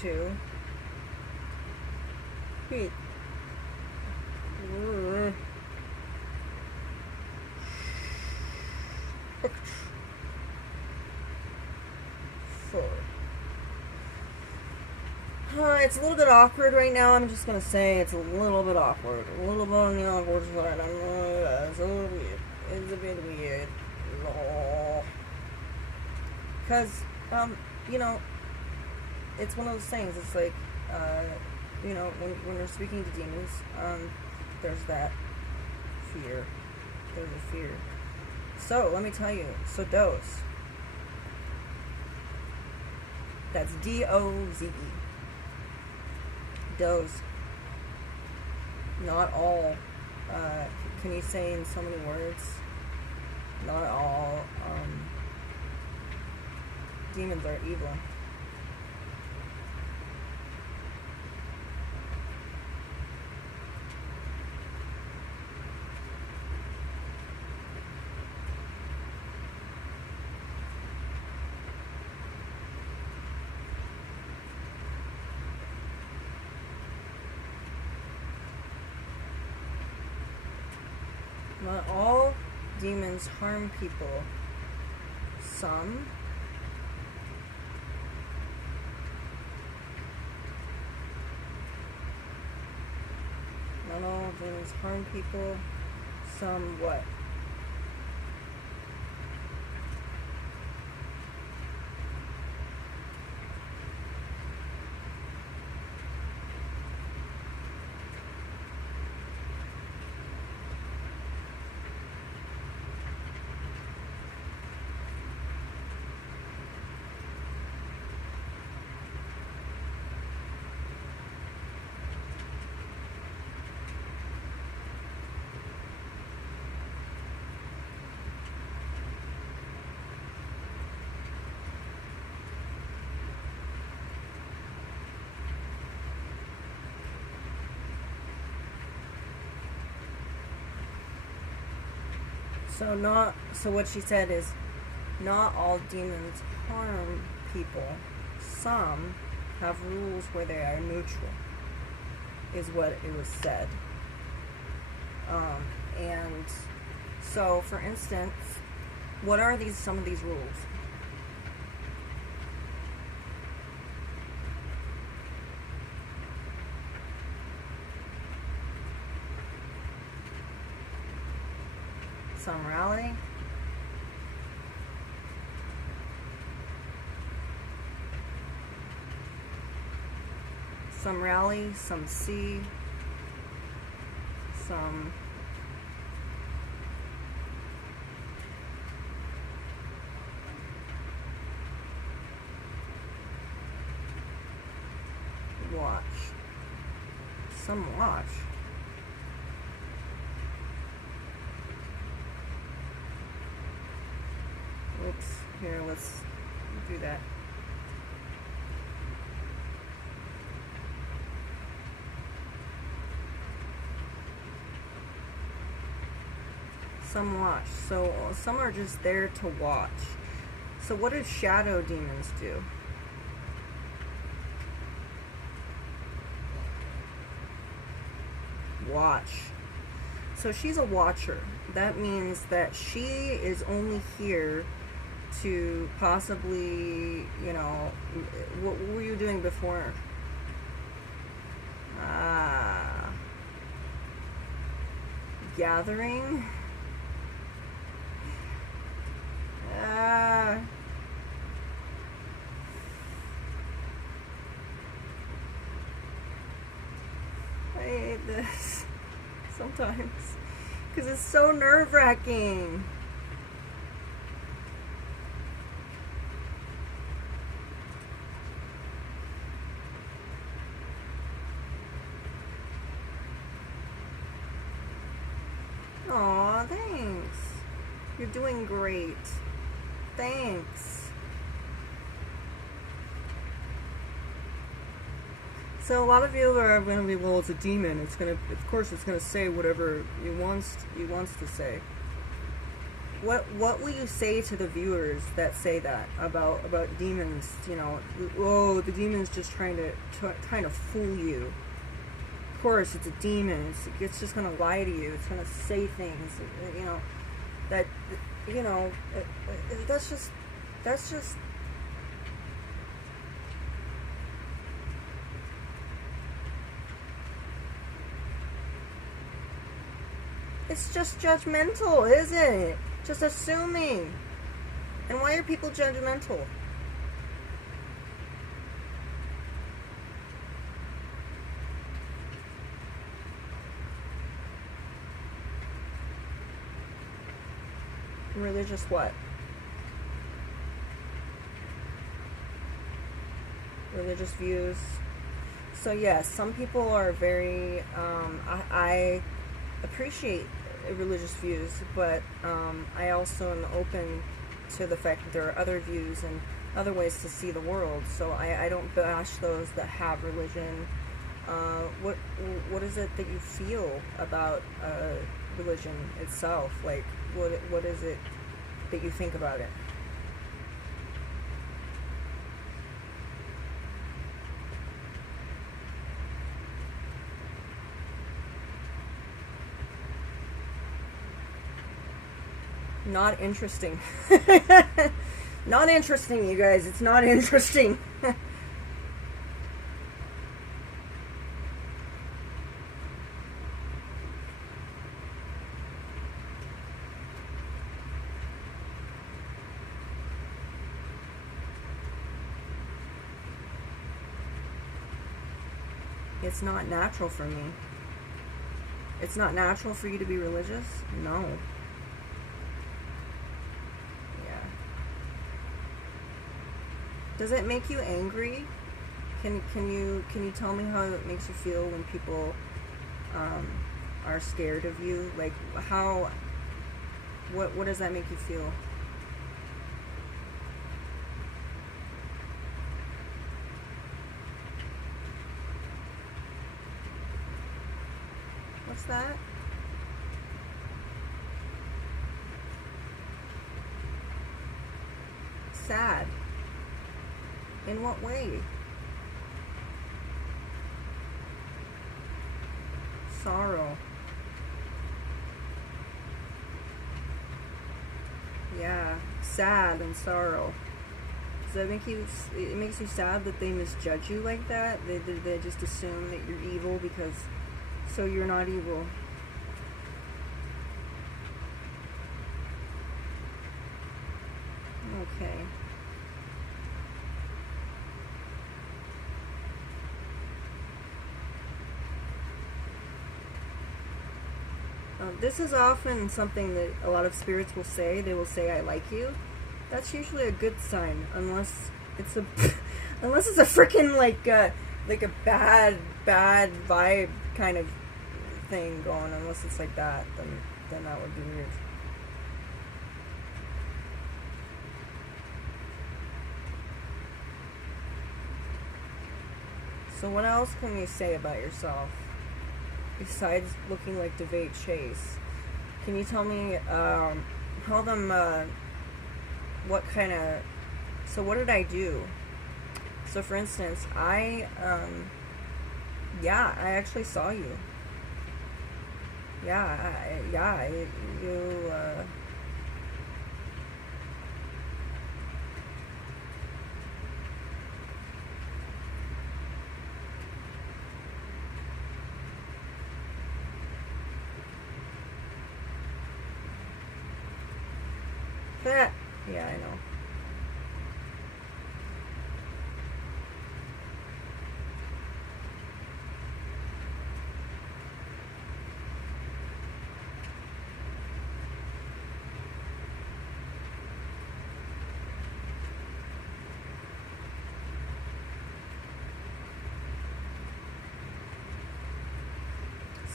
to be it's a little bit awkward right now. I'm just gonna say it's a little bit awkward. A little bit on the awkward side. It's a little weird. It's a bit weird. Because, you know, it's one of those things. It's like, you know, when you're speaking to demons, there's that fear. There's a fear. So, let me tell you. So, Doze. That's D-O-Z-E. Doze. Not all. Can you say in so many words? Not all, demons are evil. Not all demons harm people. Some. Not all demons harm people. Some what? So what she said is, not all demons harm people. Some have rules where they are neutral, is what it was said. And so, for instance, what are some of these rules? Some rally. Some rally, some see, some watch. Some watch. Oops, here, let's do that. Some watch. So some are just there to watch. So what do shadow demons do? Watch. So she's a watcher. That means that she is only here to possibly, what were you doing before? Gathering. I hate this sometimes because it's so nerve-wracking. Aw, thanks. You're doing great. Thanks. So a lot of you are going to be, well, it's a demon. It's going to, of course, it's going to say whatever it wants to say. What will you say to the viewers that say that about demons? Oh, the demon's just trying to fool you. Of course, it's a demon. It's just going to lie to you. It's going to say things. That's just. It's just judgmental, isn't it? Just assuming. And why are people judgmental? Religious what? Religious views. So yes, some people are very, I appreciate religious views, but I also am open to the fact that there are other views and other ways to see the world. So I don't bash those that have religion. What is it that you feel about religion itself? Like, what is it that you think about it? Not interesting. Not interesting, you guys. It's not interesting. It's not natural for me. It's not natural for you to be religious? No. Does it make you angry? Can you tell me how it makes you feel when people are scared of you? Like what does that make you feel? What's that? Sad. In what way? Sorrow. Yeah, sad and sorrow. Does that make you? It makes you sad that they misjudge you like that. They just assume that you're evil because, so you're not evil. Okay. This is often something that a lot of spirits will say. They will say, "I like you." That's usually a good sign, unless it's a unless it's a freaking like a bad vibe kind of thing going. Unless it's like that, then that would be weird. So what else can you say about yourself besides looking like Devate Chase? Can you tell me, tell them what kind of, so what did I do? So for instance, yeah, I actually saw you. Yeah, you, that, yeah, I know.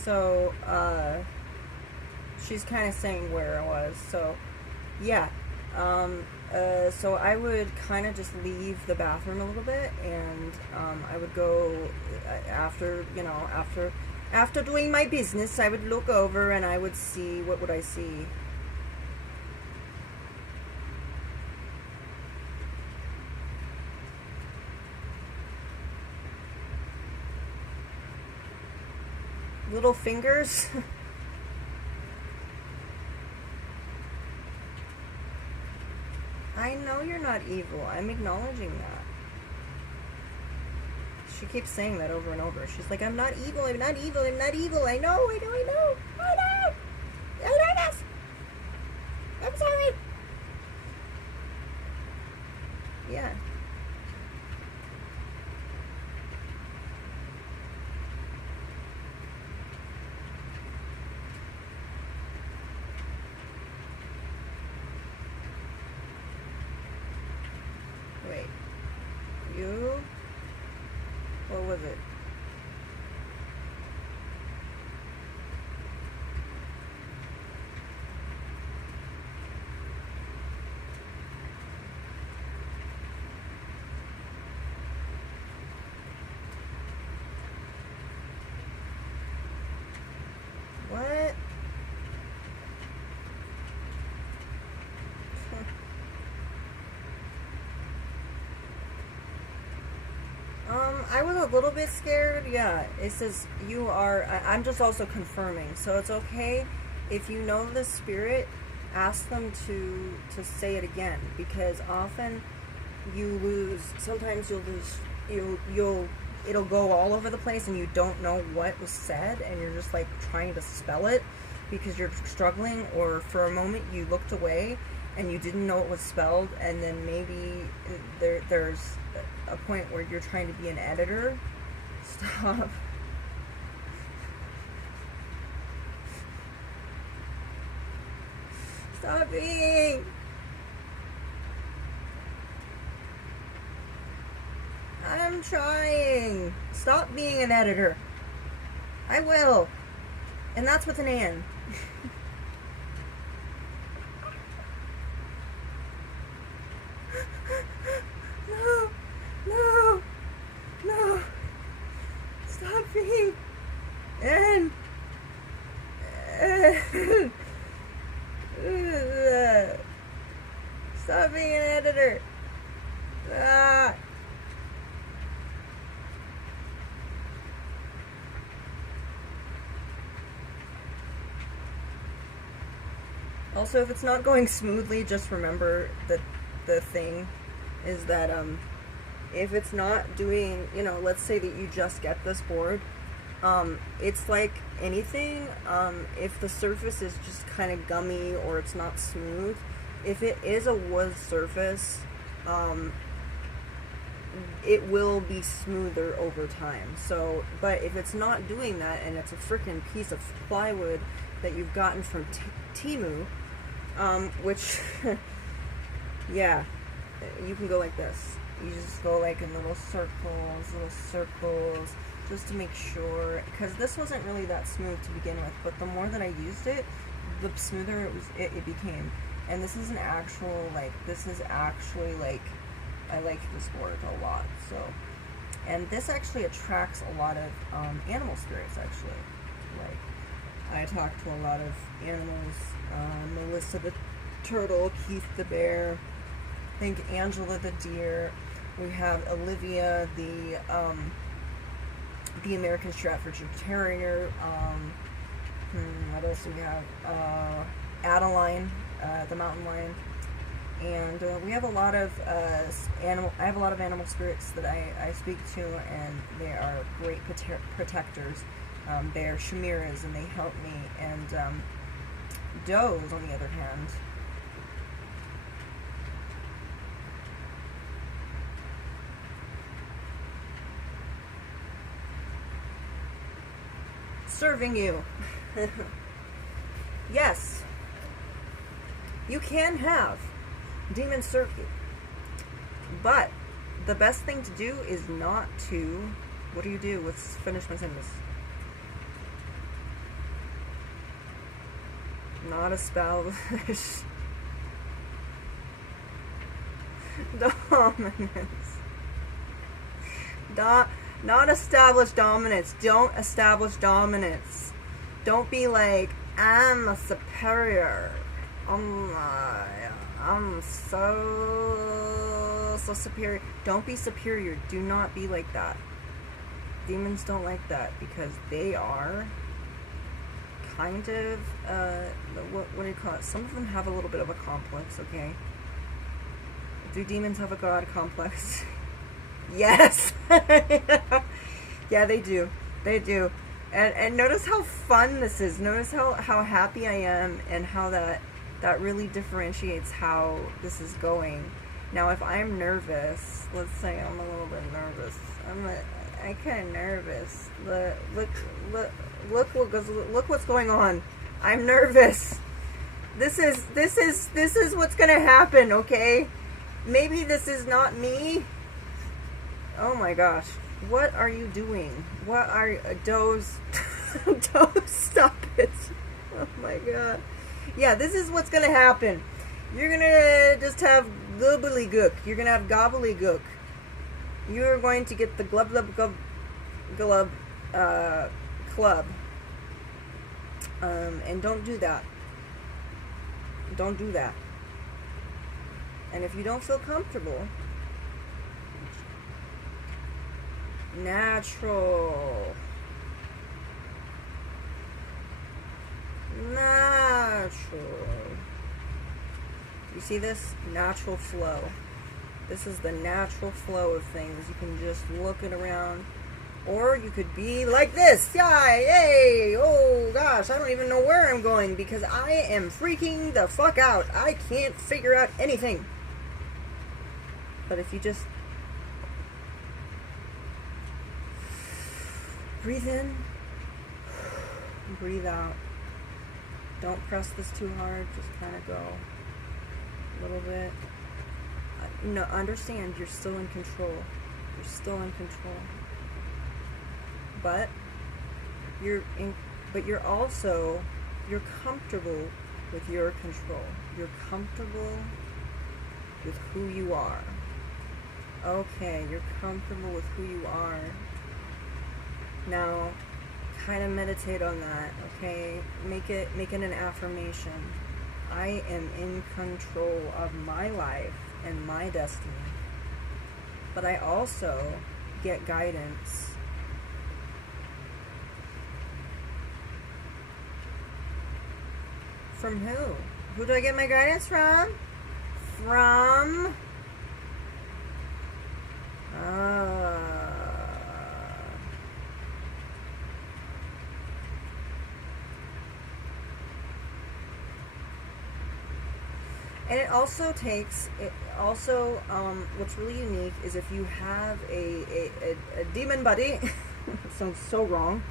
So, she's kind of saying where I was. So, yeah. So I would kind of just leave the bathroom a little bit, and I would go after, after doing my business. I would look over and I would see, what would I see? Little fingers. I know you're not evil. I'm acknowledging that. She keeps saying that over and over. She's like, I'm not evil, I'm not evil, I'm not evil. I know. I know this. I'm sorry. Yeah. Wait. You? What was it? What? I was a little bit scared. Yeah, it says you are. I'm just also confirming, so it's okay if you know the spirit. Ask them to say it again, because often you lose. Sometimes you'll lose. You'll it'll go all over the place, and you don't know what was said, and you're just like trying to spell it because you're struggling, or for a moment you looked away and you didn't know it was spelled, and then maybe there's a point where you're trying to be an editor. Stop. Stop being. I'm trying. Stop being an editor. I will. And that's with an N. No. No. No. Stop being N. Stop being an editor. Ah. Also, if it's not going smoothly, just remember that the thing is that if it's not doing, let's say that you just get this board, it's like anything. If the surface is just kind of gummy or it's not smooth, if it is a wood surface, it will be smoother over time. So, but if it's not doing that and it's a freaking piece of plywood that you've gotten from Temu, which, yeah, you can go like this. You just go like in little circles, just to make sure, because this wasn't really that smooth to begin with, but the more that I used it, the smoother it became. And this is actually like, I like this board a lot. So, and this actually attracts a lot of animal spirits, actually. Like, I talked to a lot of animals, Melissa the turtle, Keith the bear, I think Angela the deer. We have Olivia the American Staffordshire Terrier. What else do we have? Adeline, the mountain lion. And we have a lot of I have a lot of animal spirits that I speak to, and they are great protectors. They are chimeras, and they help me. And Doze, on the other hand, serving you. Yes, you can have demons serve you, but the best thing to do is not to. What do you do? Let's finish my sentence. Not establish dominance. Not establish dominance. Don't establish dominance. Don't be like, I'm a superior. I'm so superior. Don't be superior. Do not be like that. Demons don't like that because they are kind of, what do you call it? Some of them have a little bit of a complex, okay? Do demons have a god complex? Yes! Yeah, they do. They do. And notice how fun this is. Notice how happy I am, and how that really differentiates how this is going. Now, if I'm nervous, let's say I'm a little bit nervous. I'm kind of nervous. Look what's going on. I'm nervous. This is what's gonna happen, okay? Maybe this is not me. Oh my gosh. What are you doing? What are you, Doze? Doze, stop it. Oh my god. Yeah, this is what's gonna happen. You're gonna just have gobbledygook. You're gonna have gobbledygook. You're going to get the glub club. And don't do that. Don't do that. And if you don't feel comfortable, natural. You see this? Natural flow. This is the natural flow of things. You can just look it around. Or you could be like this. Yay! Oh gosh, I don't even know where I'm going because I am freaking the fuck out. I can't figure out anything. But if you just breathe in, breathe out. Don't press this too hard. Just kind of go a little bit. No, understand you're still in control. You're still in control. But you're comfortable with your control. You're comfortable with who you are. Okay, you're comfortable with who you are. Now, kind of meditate on that, okay? Make it an affirmation. I am in control of my life and my destiny. but I also get guidance from who? Who do I get my guidance from? From and it also takes, what's really unique is if you have a demon buddy, that sounds so wrong.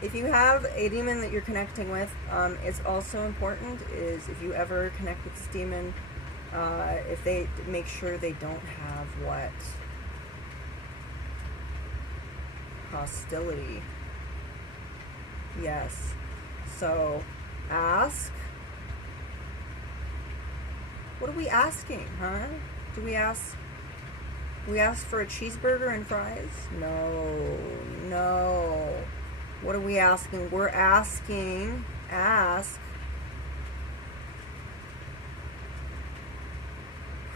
If you have a demon that you're connecting with, it's also important is if you ever connect with this demon, if they make sure they don't have what? Hostility. Yes. So ask. What are we asking, huh? Do we ask for a cheeseburger and fries? No, no. What are we asking? We're asking, ask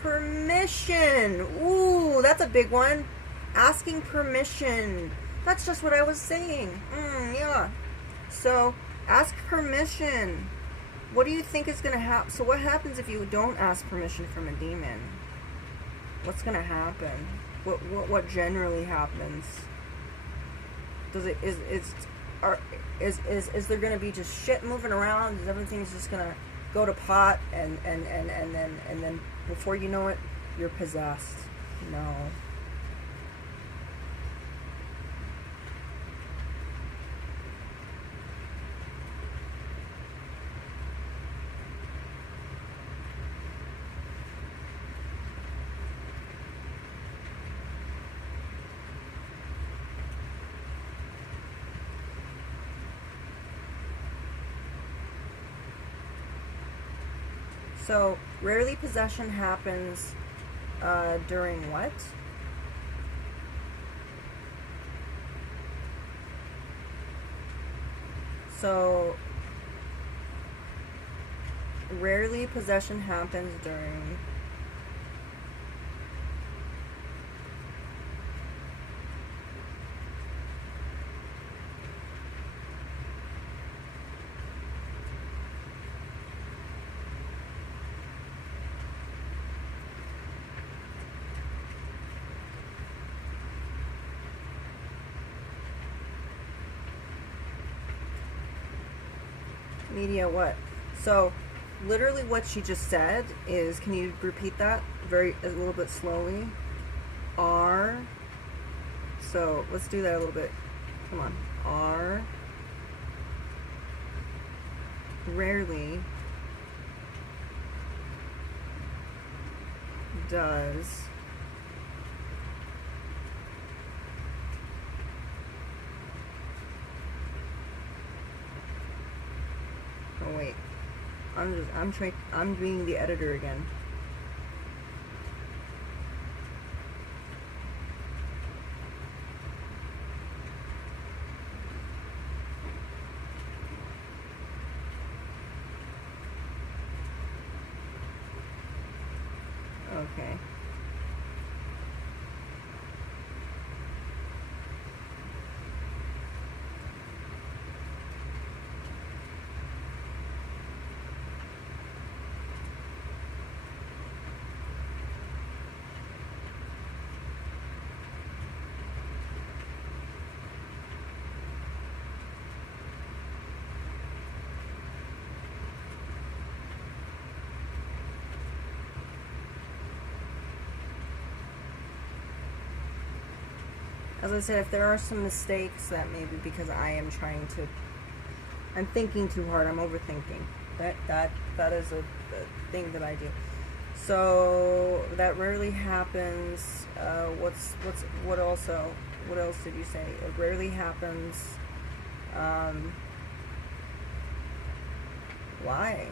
permission. Ooh, that's a big one. Asking permission. That's just what I was saying. Yeah. So, ask permission. What do you think is going to happen? So what happens if you don't ask permission from a demon? What's going to happen? What generally happens? Does it is there going to be just shit moving around? Is everything's just going to go to pot and then before you know it, you're possessed? No. So, rarely possession happens during what? So, rarely possession happens during media what? So literally what she just said is, can you repeat that a little bit slowly? R. So let's do that a little bit. Come on. R. Rarely does oh wait, I'm being the editor again. Okay. As I said, if there are some mistakes, that may be because I'm thinking too hard. I'm overthinking. That is a thing that I do. So that rarely happens. What else did you say? It rarely happens. Why?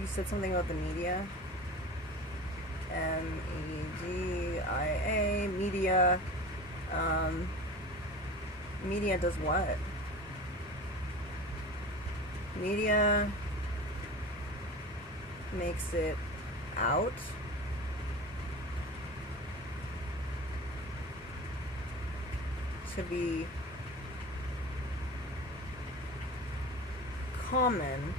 You said something about the media. MEDIA, media. Media does what? Media makes it out. to be common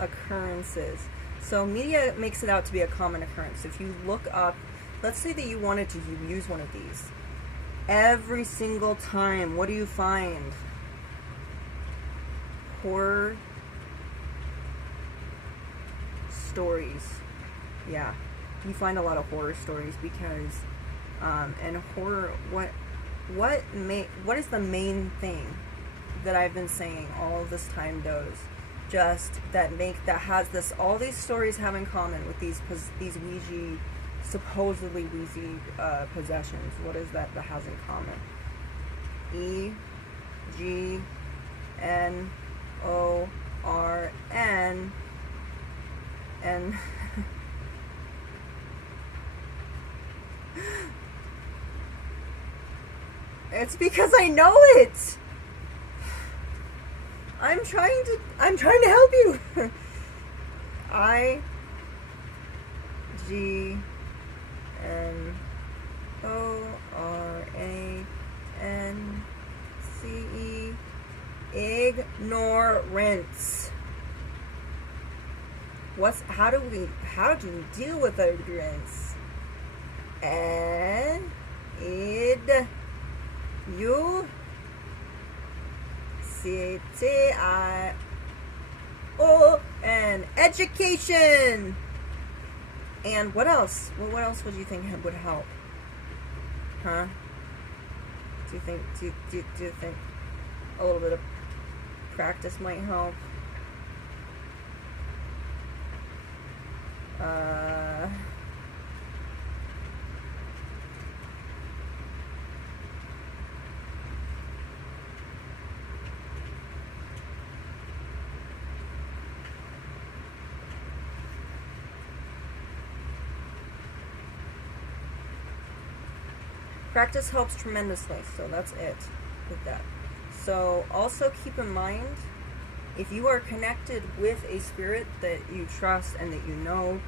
occurrences. So media makes it out to be a common occurrence. If you look up, let's say that you wanted to use one of these. Every single time, what do you find? Horror stories. Yeah, you find a lot of horror stories because, and horror. What is the main thing that I've been saying all of this time, Doze? Just that has this, all these stories have in common with these Ouija, supposedly Ouija possessions. What is that has in common? EGNORN, and it's because I know it. I'm trying to help you. IGNORANCE. Ignorance. How do we deal with ignorance? Education. And what else? Well, what else would you think would help? Huh? Do you think a little bit of practice might help? Practice helps tremendously, so that's it with that. So also keep in mind, if you are connected with a spirit that you trust and that you know,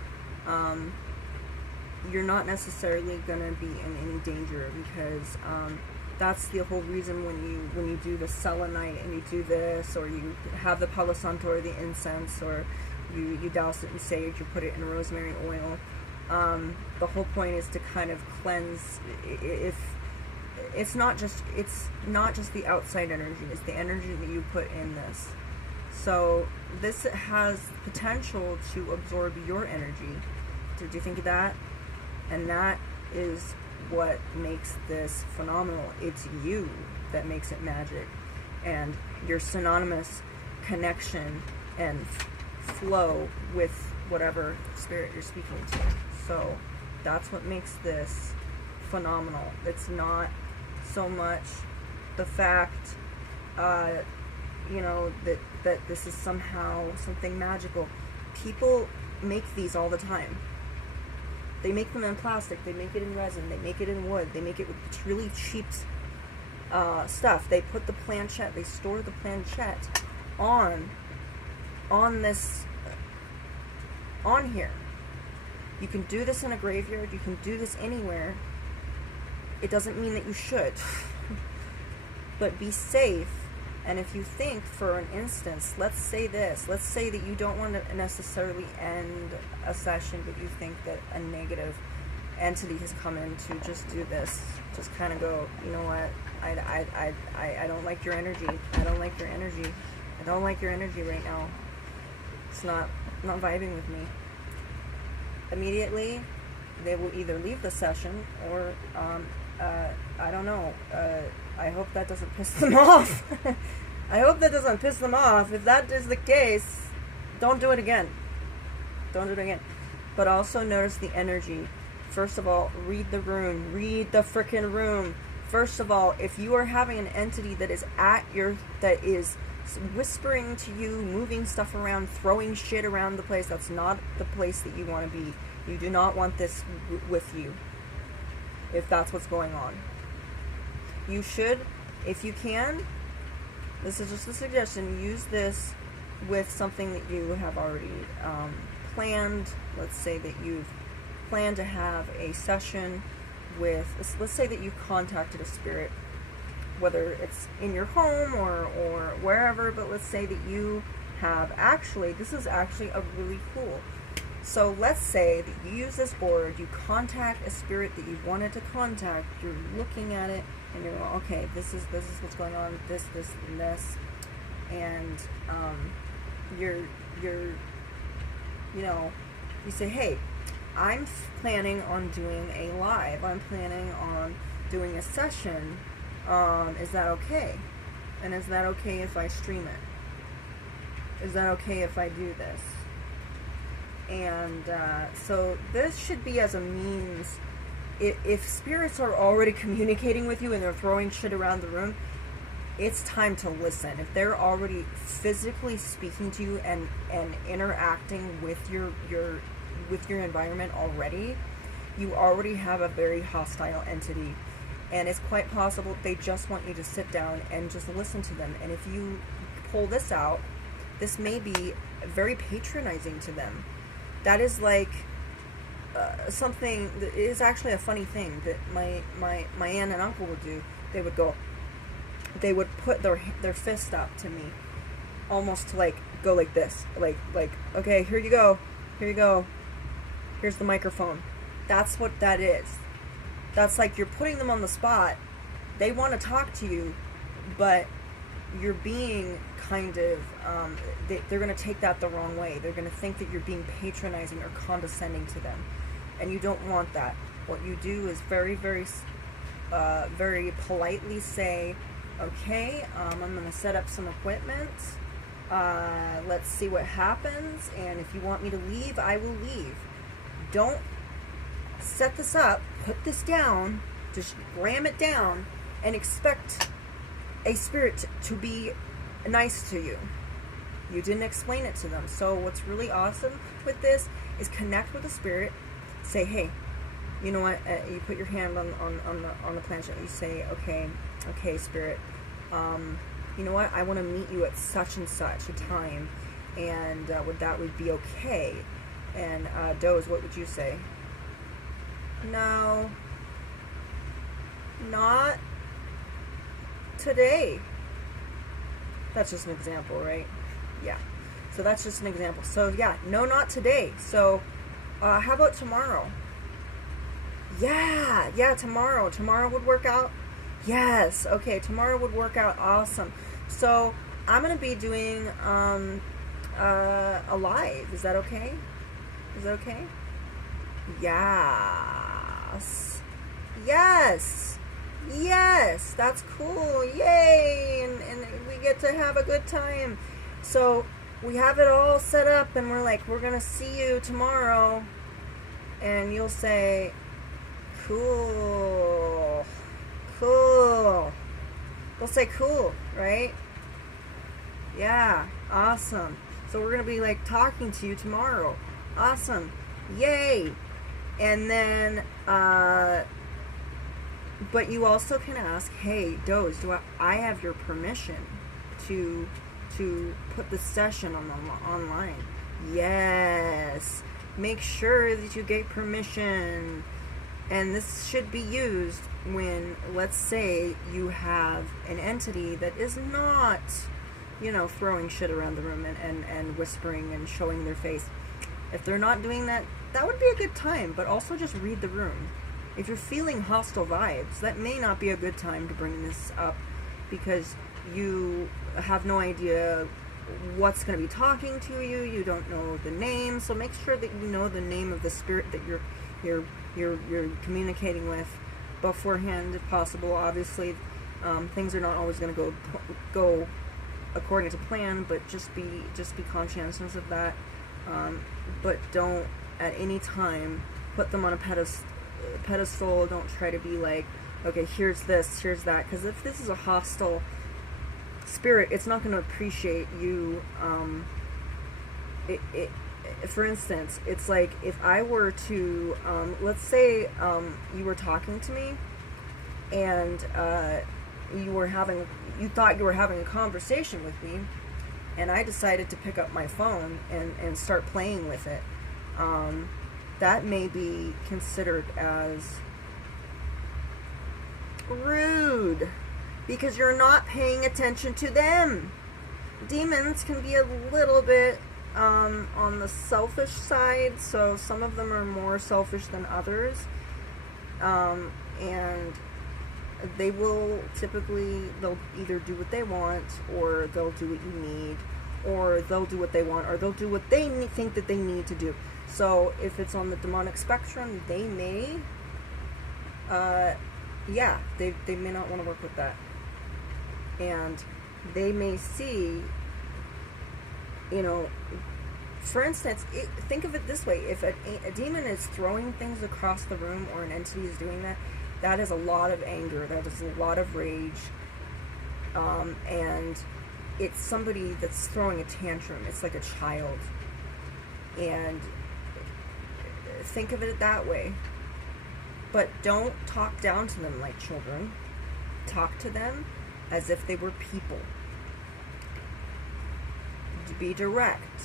you're not necessarily going to be in any danger, because that's the whole reason when you do the selenite and you do this, or you have the Palo Santo or the incense, or you douse it in sage, you put it in rosemary oil. The whole point is to kind of cleanse. If it's not just the outside energy, it's the energy that you put in this. So this has potential to absorb your energy. Did you think of that? And that is what makes this phenomenal. It's you that makes it magic, and your synonymous connection and flow with whatever spirit you're speaking to. So that's what makes this phenomenal. It's not so much the fact, that this is somehow something magical. People make these all the time. They make them in plastic, they make it in resin, they make it in wood, they make it with really cheap stuff. They put the planchette, they store the planchette on here. You can do this in a graveyard, you can do this anywhere. It doesn't mean that you should. But be safe. And if you think, for an instance, let's say that you don't want to necessarily end a session, but you think that a negative entity has come in to just do this, just kind of go, you know what, I don't like your energy, I don't like your energy right now, it's not vibing with me. Immediately, they will either leave the session or, I don't know, I hope that doesn't piss them off. I hope that doesn't piss them off. If that is the case, don't do it again. Don't do it again. But also notice the energy. First of all, read the room. Read the frickin' room. First of all, if you are having an entity that is that is whispering to you, moving stuff around, throwing shit around the place, that's not the place that you want to be. You do not want this with you, if that's what's going on. You should, if you can, this is just a suggestion, use this with something that you have already planned, let's say that you've planned to have a session with, let's say that you contacted a spirit, whether it's in your home or wherever, but let's say that you have actually, this is actually a really cool. So let's say that you use this board, you contact a spirit that you wanted to contact, you're looking at it, and you're going, okay, this is what's going on, this, and this, and you're you know, you say, hey, I'm planning on doing a live, I'm planning on doing a session, is that okay? And is that okay if I stream it? Is that okay if I do this? And so this should be as a means, if spirits are already communicating with you and they're throwing shit around the room, it's time to listen. If they're already physically speaking to you and interacting with your environment already, you already have a very hostile entity. And it's quite possible they just want you to sit down and just listen to them. And if you pull this out, this may be very patronizing to them. That is like something that is actually a funny thing that my aunt and uncle would do. They would put their fist up to me, almost to like go like this, like okay, here you go, here's the microphone. That's what that is. That's like you're putting them on the spot. They want to talk to you, but you're being kind of, they're going to take that the wrong way. They're going to think that you're being patronizing or condescending to them. And you don't want that. What you do is very, very, very politely say, okay, I'm going to set up some equipment. Let's see what happens. And if you want me to leave, I will leave. Don't set this up, put this down, just ram it down, and expect a spirit to be nice to you. You didn't explain it to them. So what's really awesome with this is connect with the spirit. Say, hey, you know what? You put your hand on the planchette. You say, okay, spirit. You know what? I want to meet you at such and such a time, and would be okay? And Doze, what would you say? No, not today. That's just an example, right? Yeah. So that's just an example. So yeah, no, not today. So how about tomorrow? Yeah, tomorrow. Tomorrow would work out. Yes. Okay, tomorrow would work out. Awesome. So I'm gonna be doing a live. Is that okay? Is that okay? Yes, that's cool. Yay! And we get to have a good time. So we have it all set up, and we're like, we're gonna see you tomorrow. And you'll say, cool. They'll say cool, right? Yeah, awesome. So we're gonna be like talking to you tomorrow. Awesome. Yay! And then, but you also can ask, hey, Doze, do I have your permission to put the session online? Yes. Make sure that you get permission. And this should be used when, let's say, you have an entity that is not, throwing shit around the room and whispering and showing their face. If they're not doing that, that would be a good time, but also just read the room. If you're feeling hostile vibes, that may not be a good time to bring this up, because you have no idea what's going to be talking to you. You don't know the name, so make sure that you know the name of the spirit that you're communicating with beforehand, if possible. Obviously, things are not always going to go according to plan, but just be conscientious of that. But don't at any time put them on a pedestal. Don't try to be like, okay, here's this, here's that, because if this is a hostile spirit, it's not going to appreciate you. For instance, it's like if I were to, let's say you were talking to me, and you thought you were having a conversation with me, and I decided to pick up my phone and start playing with it. that may be considered as rude because you're not paying attention to them. Demons can be a little bit on the selfish side, so some of them are more selfish than others, and they will typically, they'll either do what they want, or they'll do what you need, or they'll do what they want, or they'll do what they think that they need to do. So if it's on the demonic spectrum, they may they may not want to work with that, and they may see, for instance, think of it this way: if a demon is throwing things across the room, or an entity is doing that, that is a lot of anger, that is a lot of rage, and it's somebody that's throwing a tantrum. It's like a child, and think of it that way. But don't talk down to them like children. Talk to them as if they were people. Be direct.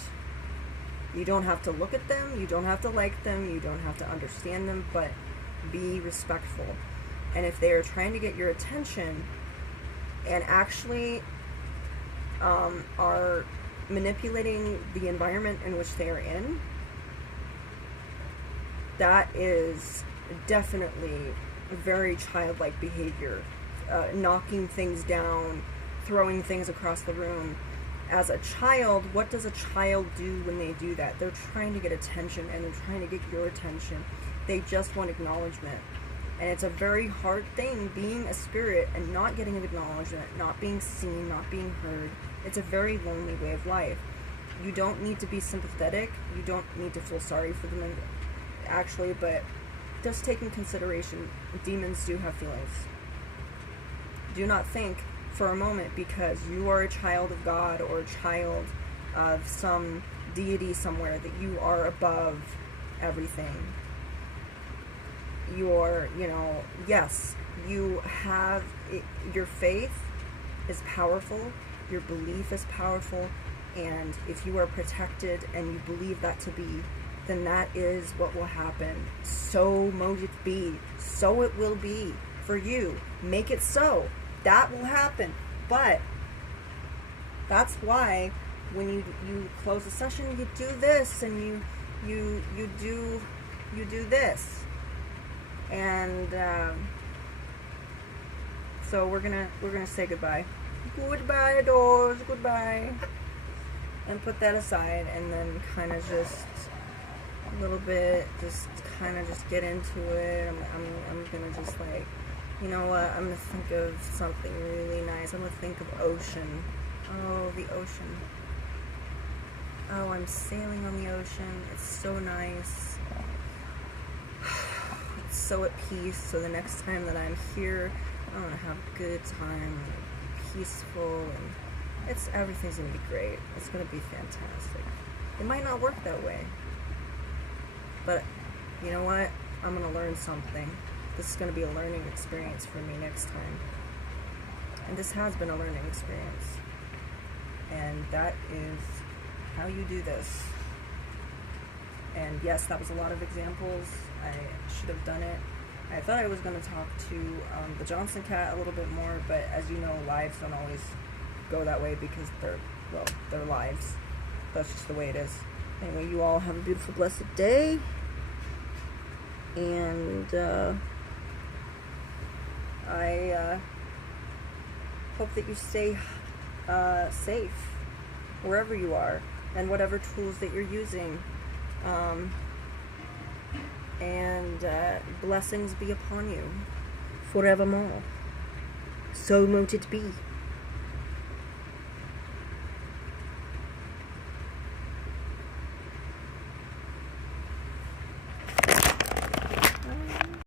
You don't have to look at them, you don't have to like them, you don't have to understand them, but be respectful. And if they are trying to get your attention and actually are manipulating the environment in which they are in, that is definitely very childlike behavior. Knocking things down, throwing things across the room. As a child, what does a child do when they do that? They're trying to get attention, and they're trying to get your attention. They just want acknowledgement. And it's a very hard thing being a spirit and not getting an acknowledgement, not being seen, not being heard. It's a very lonely way of life. You don't need to be sympathetic. You don't need to feel sorry for them, actually, but just take in consideration, demons do have feelings. Do not think for a moment because you are a child of God or a child of some deity somewhere that you are above everything. You're, yes, you have, your faith is powerful, your belief is powerful, and if you are protected and you believe that to be, then that is what will happen. So mote it be. So it will be for you. Make it so. That will happen. But that's why when you close a session, you do this, and you do this. And so we're gonna say goodbye. Goodbye, Doze. Goodbye. And put that aside, and then kind of just a little bit, just kind of just get into it. I'm gonna just like, you know what? I'm gonna think of something really nice. I'm gonna think of ocean. Oh, the ocean. Oh, I'm sailing on the ocean. It's so nice. It's so at peace. So the next time that I'm here, I'm gonna have a good time, peaceful, and everything's gonna be great. It's gonna be fantastic. It might not work that way, but you know what? I'm gonna learn something. This is gonna be a learning experience for me next time. And this has been a learning experience. And that is how you do this. And yes, that was a lot of examples. I should have done it. I thought I was going to talk to the Johnson cat a little bit more, but as you know, lives don't always go that way because they're lives. That's just the way it is. Anyway, you all have a beautiful, blessed day. And I hope that you stay safe wherever you are and whatever tools that you're using. And blessings be upon you forevermore. So mote it be.